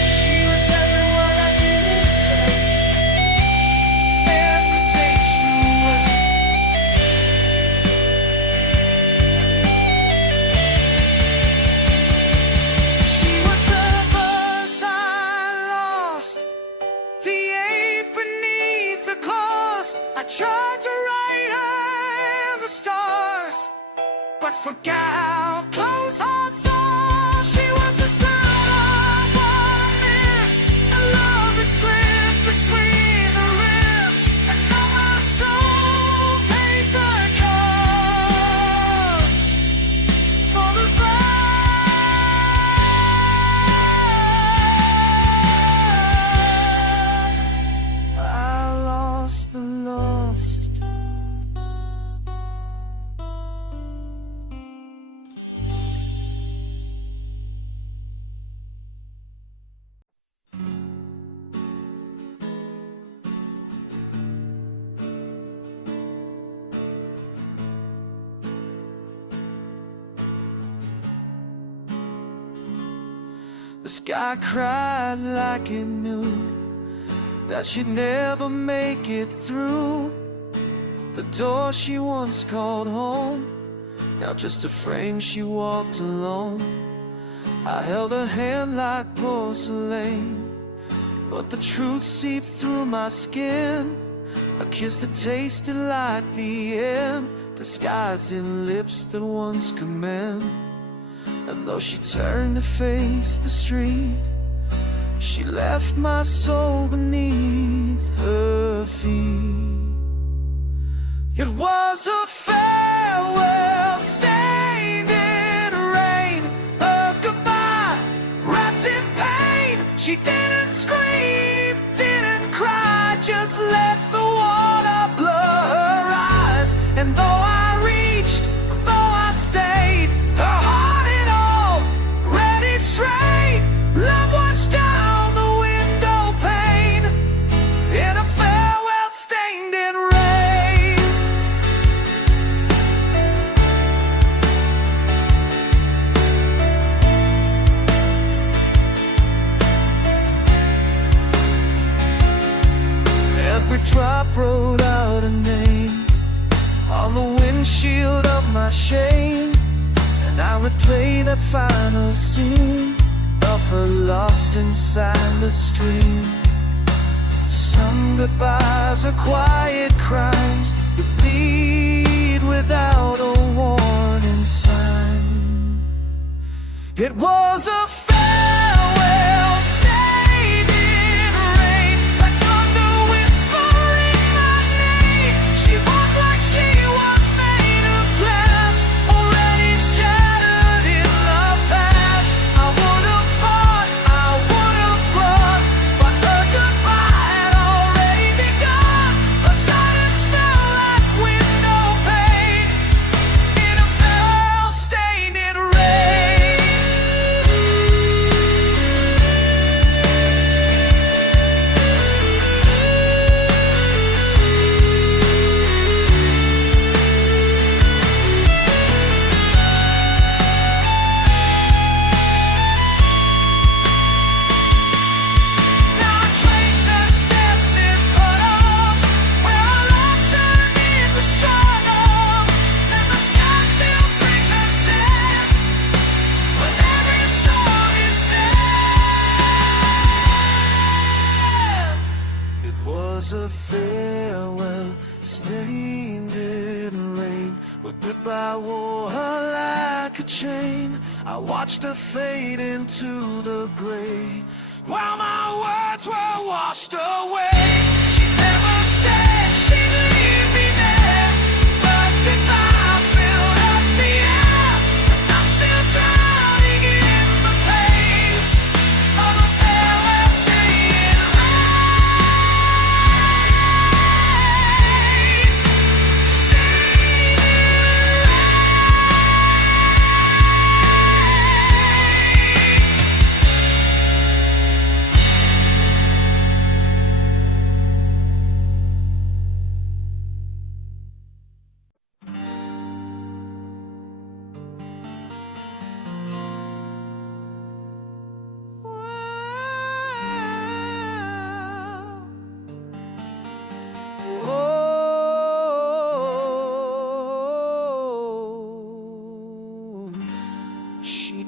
She was everyone I didn't say, every page threw away. She was the verse I lost, the ache beneath the claws. I tried to write her in the stars, but forgot how close hearts are. She was the sound of what I missed, the love that slipped between the ribs, and now my soul pays the cost for the I lost the lost. The sky cried like it knew that she'd never make it through. The door she once called home, now just a frame she walked alone. I held her hand like porcelain, but the truth seeped through my skin. A kiss that tasted like the end, disguised in lips that once could mend. And though she turned to face the street, she left my soul beneath her feet. It was a farewell stained in rain, a goodbye wrapped in pain. She didn't scream, didn't cry, just let the water blur her eyes. And though I reached, though I stayed, her heart in all ready straight. Love watched down the window pane in a farewell stained in rain. Every drop wrote out a name on the windshield of my shame, and I would play that final scene of her lost inside the stream. Some goodbyes are quiet crimes that bleed without a warning sign. It was a farewell stained in rain, like thunder whispering my name. She walked like she was made of glass, already shattered in the past. I would have fought, I would have run, but her goodbye had already begun. Her silence fell like window pane in a farewell Was a farewell stained in rain, where goodbye wore her like a chain. I watched her fade into the gray, while my words were washed away. She never said she'd leave me there, but goodbye filled up the air. I'm still drowning in the pain of a farewell staying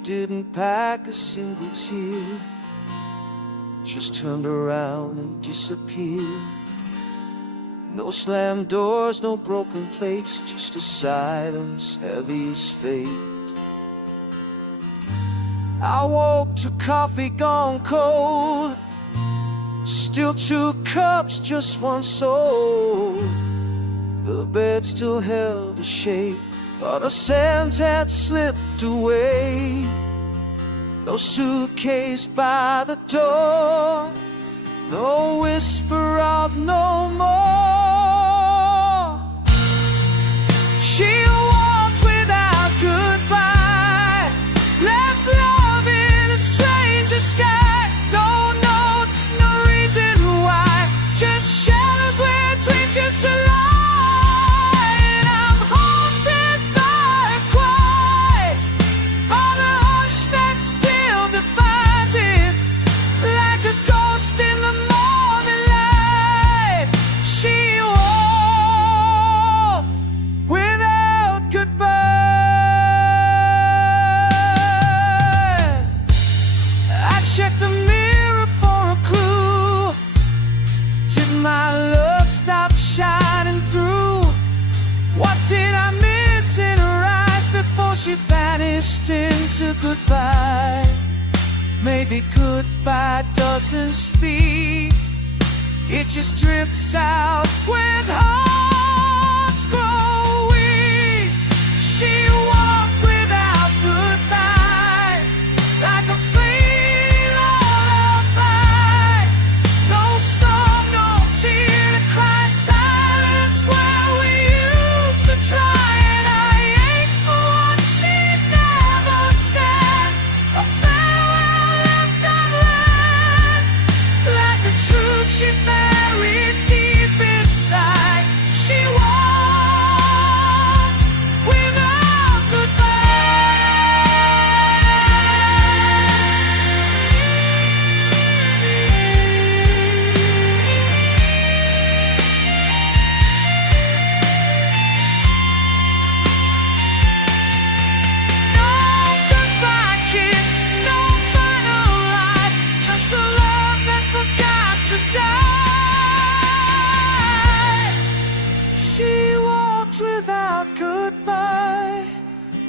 didn't pack a single tear, just turned around and disappeared. No slammed doors, no broken plates, just a silence heavy as fate. I woke to coffee gone cold, still 2 cups, just 1 soul. The bed still held a shape, but the scent had slipped away. No suitcase by the door, no whisper of no more. She walked without goodbye, left love in a stranger sky. No note, no reason why, just shadows where dreams used to lie. Vanished into goodbye. Maybe goodbye doesn't speak, it just drifts out when hearts grow weak. She walked without goodbye, like a fleeting lullaby. No storm, no tear to cry, silence where we used to try. She buried deep inside. She walked without No goodbye kiss, no final lie, just the love that forgot to die. She walked without goodbye,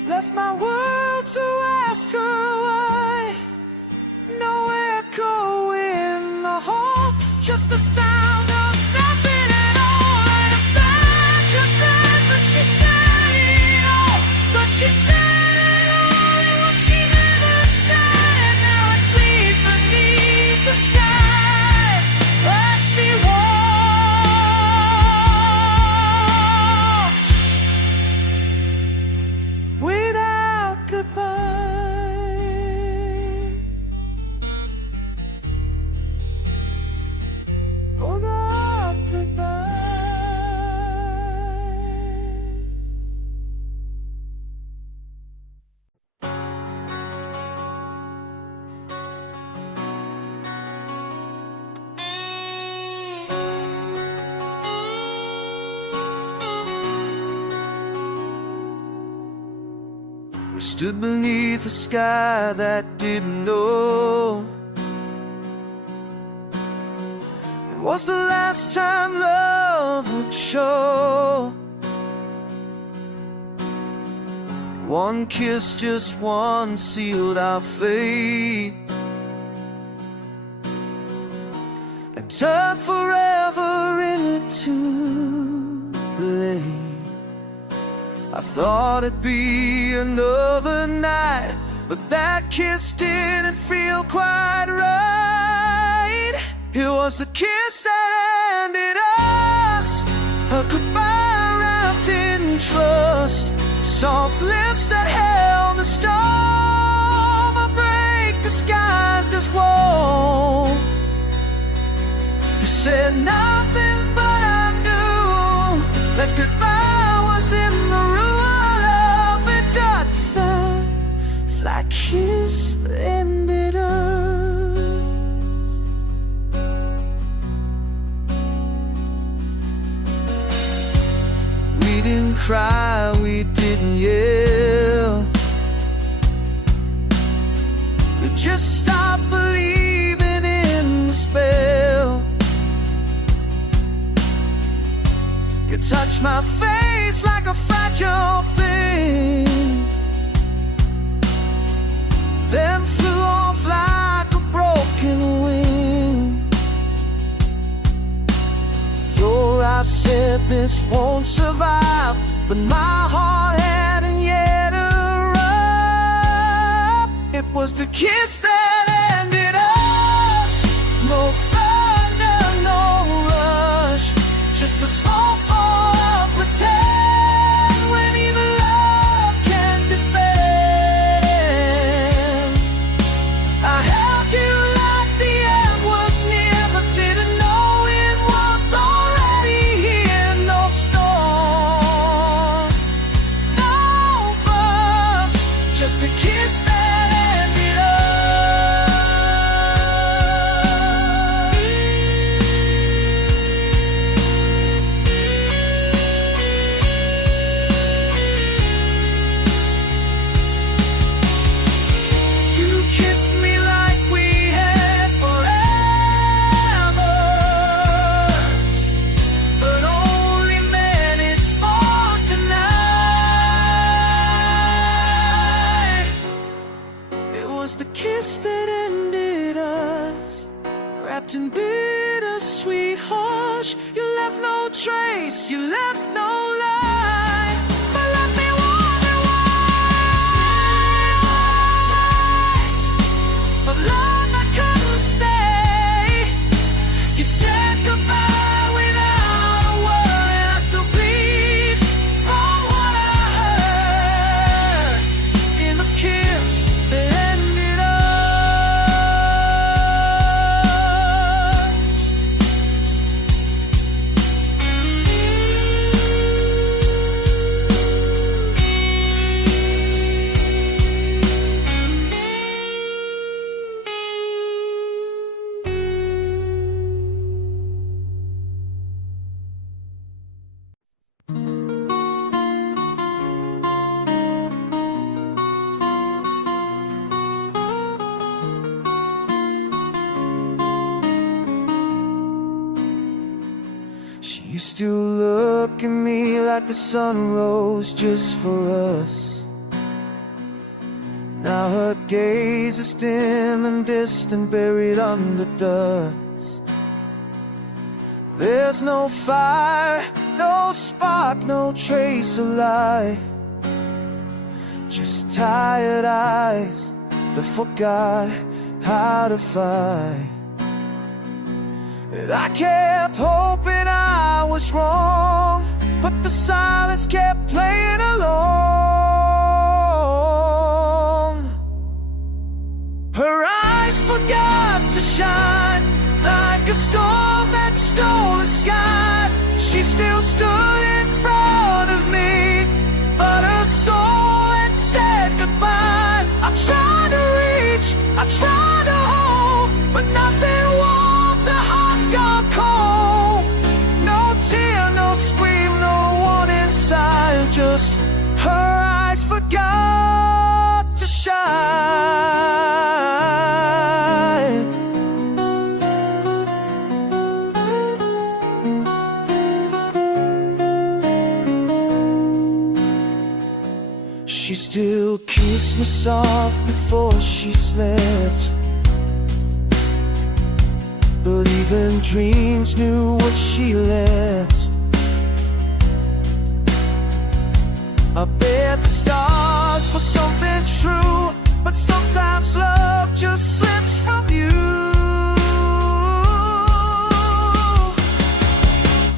left my world to ask her why. No echo in the hall, just the sound of nothing at all. And a bad, but she said it all. But she said it all in what she never said. Now I sleep beneath the sky where she walked without goodbye. Without goodbye. We stood beneath a sky that didn't know, and was the last time love would show. One kiss, just one, sealed our fate and turned forever into blame. I thought it'd be another night, but that kiss didn't feel quite right. It was the kiss that ended us, a goodbye wrapped in trust, soft lips that held the storm, a break disguised as woe. You said nothing, but I knew that goodbye was in the room of love. It got that kiss that ended us. We didn't cry, we didn't yell, we just stopped believing in the spell. You touched my face like a fragile thing, then flew off like a broken wing. Your eyes said this won't survive, but my heart hadn't yet arrived. It was the kiss that ended us. No thunder, no rush, just a slow fall, pretend when even love can defend. I held you like the end was near, but didn't know it was already here. No storm, no fuss, just a kiss that ended us. You kissed me like we had forever, but only meant it for tonight. It was the kiss that ended us, wrapped in bittersweet hush. You left no trace, you left no light, but left me wondering why. Of love that couldn't stay. You said goodbye without a word, and I still bleed from what I heard in the kiss that ended us. She used to look at me like the sun rose just for us. Now her gaze is dim and distant, buried under dust. There's no fire, no spark, no trace of light, just tired eyes that forgot how to fight. And I kept hoping I was wrong, but the silence kept playing along. Her eyes forgot to shine, like a storm that stole the sky. She still stood in front of me, but her soul had said goodbye. I tried to reach, I tried to hold, but nothing warms a heart gone cold. No tear, no still kissed me soft before she slept. But even dreams knew what she left. I bet the stars for something true, but sometimes love just slips from you.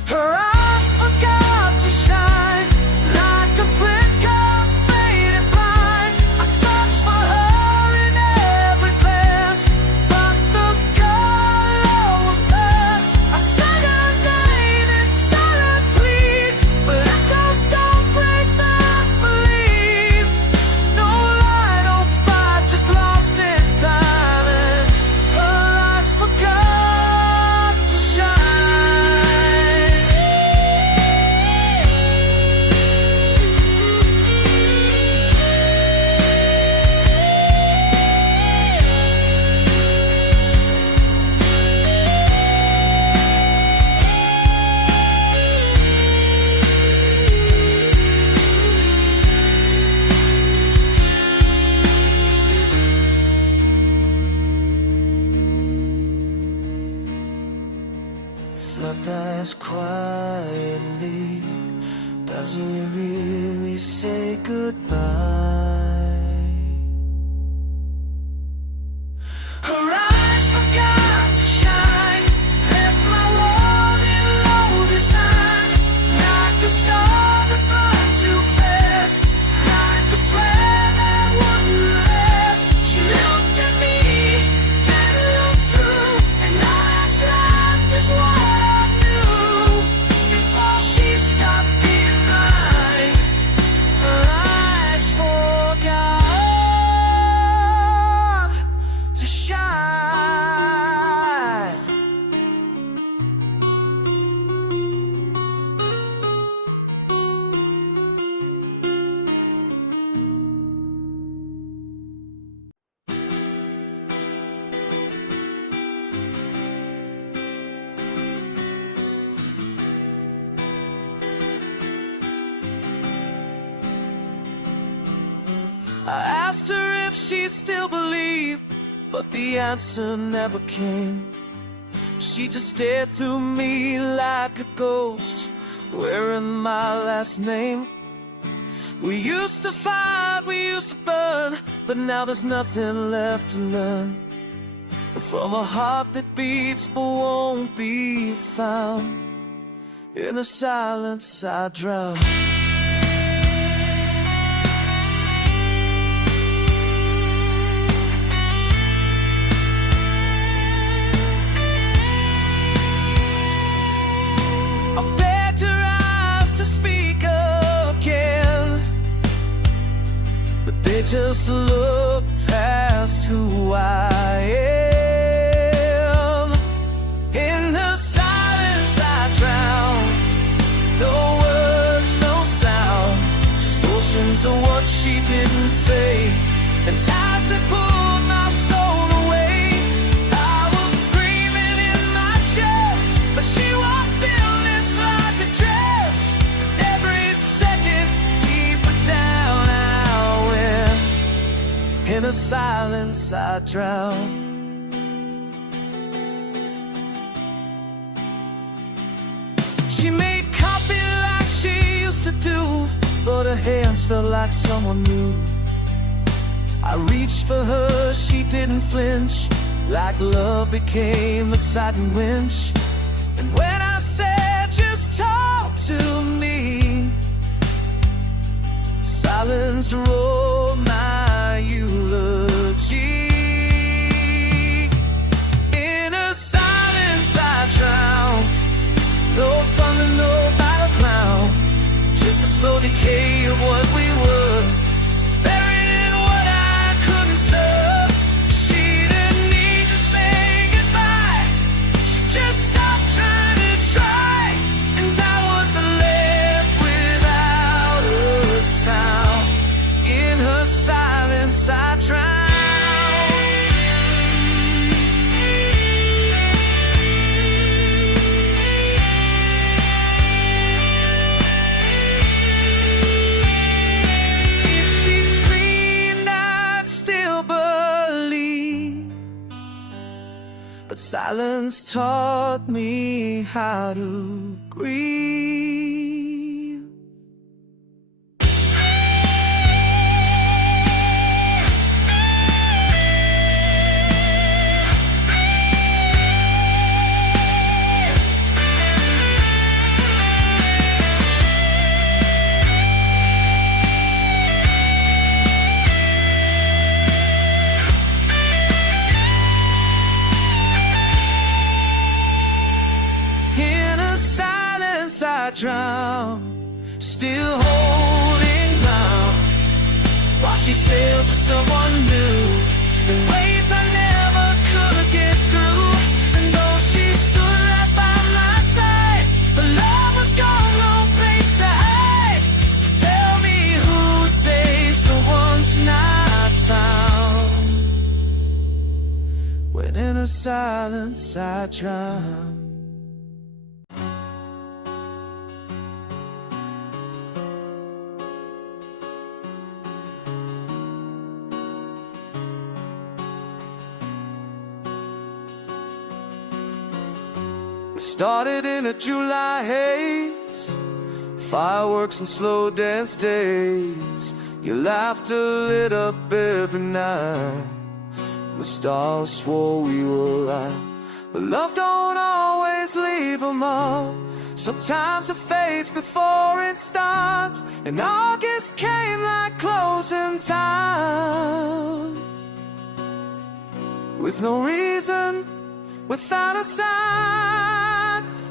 Her eyes forgot to shine, like a flicker faded blind. I searched for her in every glance, but the girl was past. I sang her name in silent pleas, but echoes don't break that belief. No light, no fight, just lost in time, and her eyes forgot to shine. If love dies quietly, does it really say goodbye? Her eyes forgot to shine, left my world in low design, like a star that burned too fast, like a plan that wouldn't last. She looked at me, then looked through, and eyes left is what I knew before she stopped being mine. Her eyes forgot to shine. I asked her if she still believed, but the answer never came. She just stared through me like a ghost, wearing my last name. We used to fight, we used to burn, but now there's nothing left to learn. From a heart that beats but won't be found, in the silence I drown. I begged her eyes to speak again, but they just look past who I am. In the silence I drown, no words, no sound, just oceans of what she didn't say, and tides that pulled my soul away. I was screaming in my chest, but she was stillness like a dress. Every second deeper down I went, in the silence I drown. She made coffee like she used to do, but her hands felt like someone new. I reached for her, she didn't flinch, like love became a tightened winch. And when I said, just talk to me, silence wrote my eulogy. In a silence I drown, no thunder, no battle clown, just a slow decay of what we were, buried in what I couldn't stop. She didn't need to say goodbye, she just stopped trying to try, and I was left without a sound. In her silence I drown. Silence taught me how to grieve. I drown, still holding ground, while she sailed to someone new in ways I never could get through. And though she stood right by my side, the love was gone, no place to hide. So tell me who saves the ones not found, when in her silence I drown. It started in a July haze, fireworks and slow dance days. Your laughter lit up every night, the stars swore we were right. But love don't always leave a mark, sometimes it fades before it starts. And August came like closing time, with no reason, without a sign.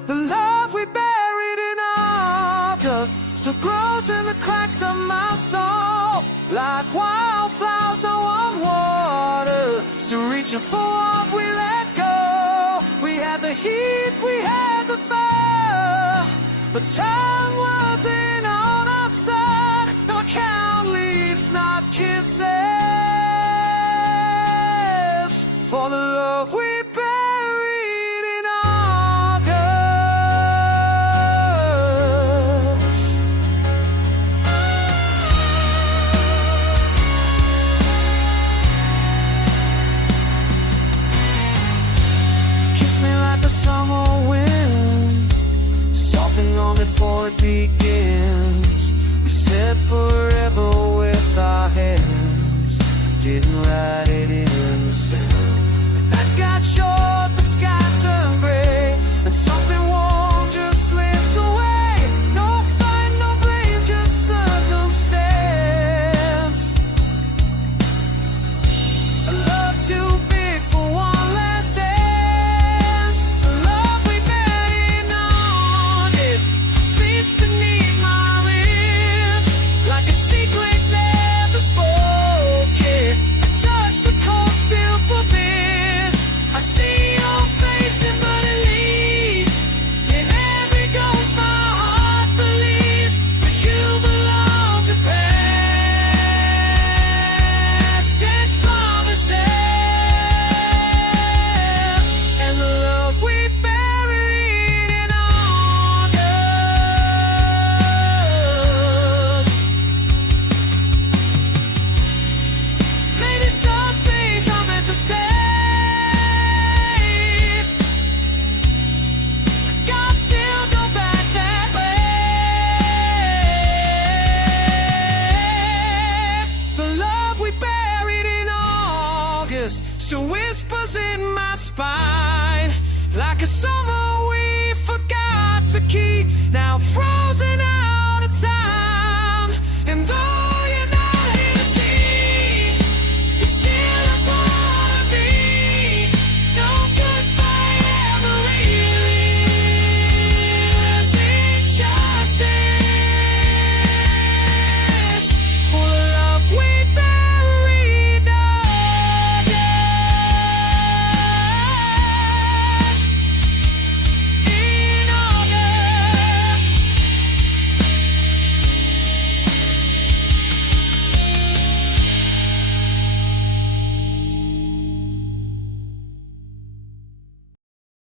The love we buried in August still grows in the cracks of my soul, like wildflowers no one watered, still reaching for what we let go. We had the heat, we had the fire, but time wasn't on our side. No, I count leaves, not kisses, for the love we buried in August. Kiss me like a song on wind, something on before it begins. We said forever with our hands, didn't write it in.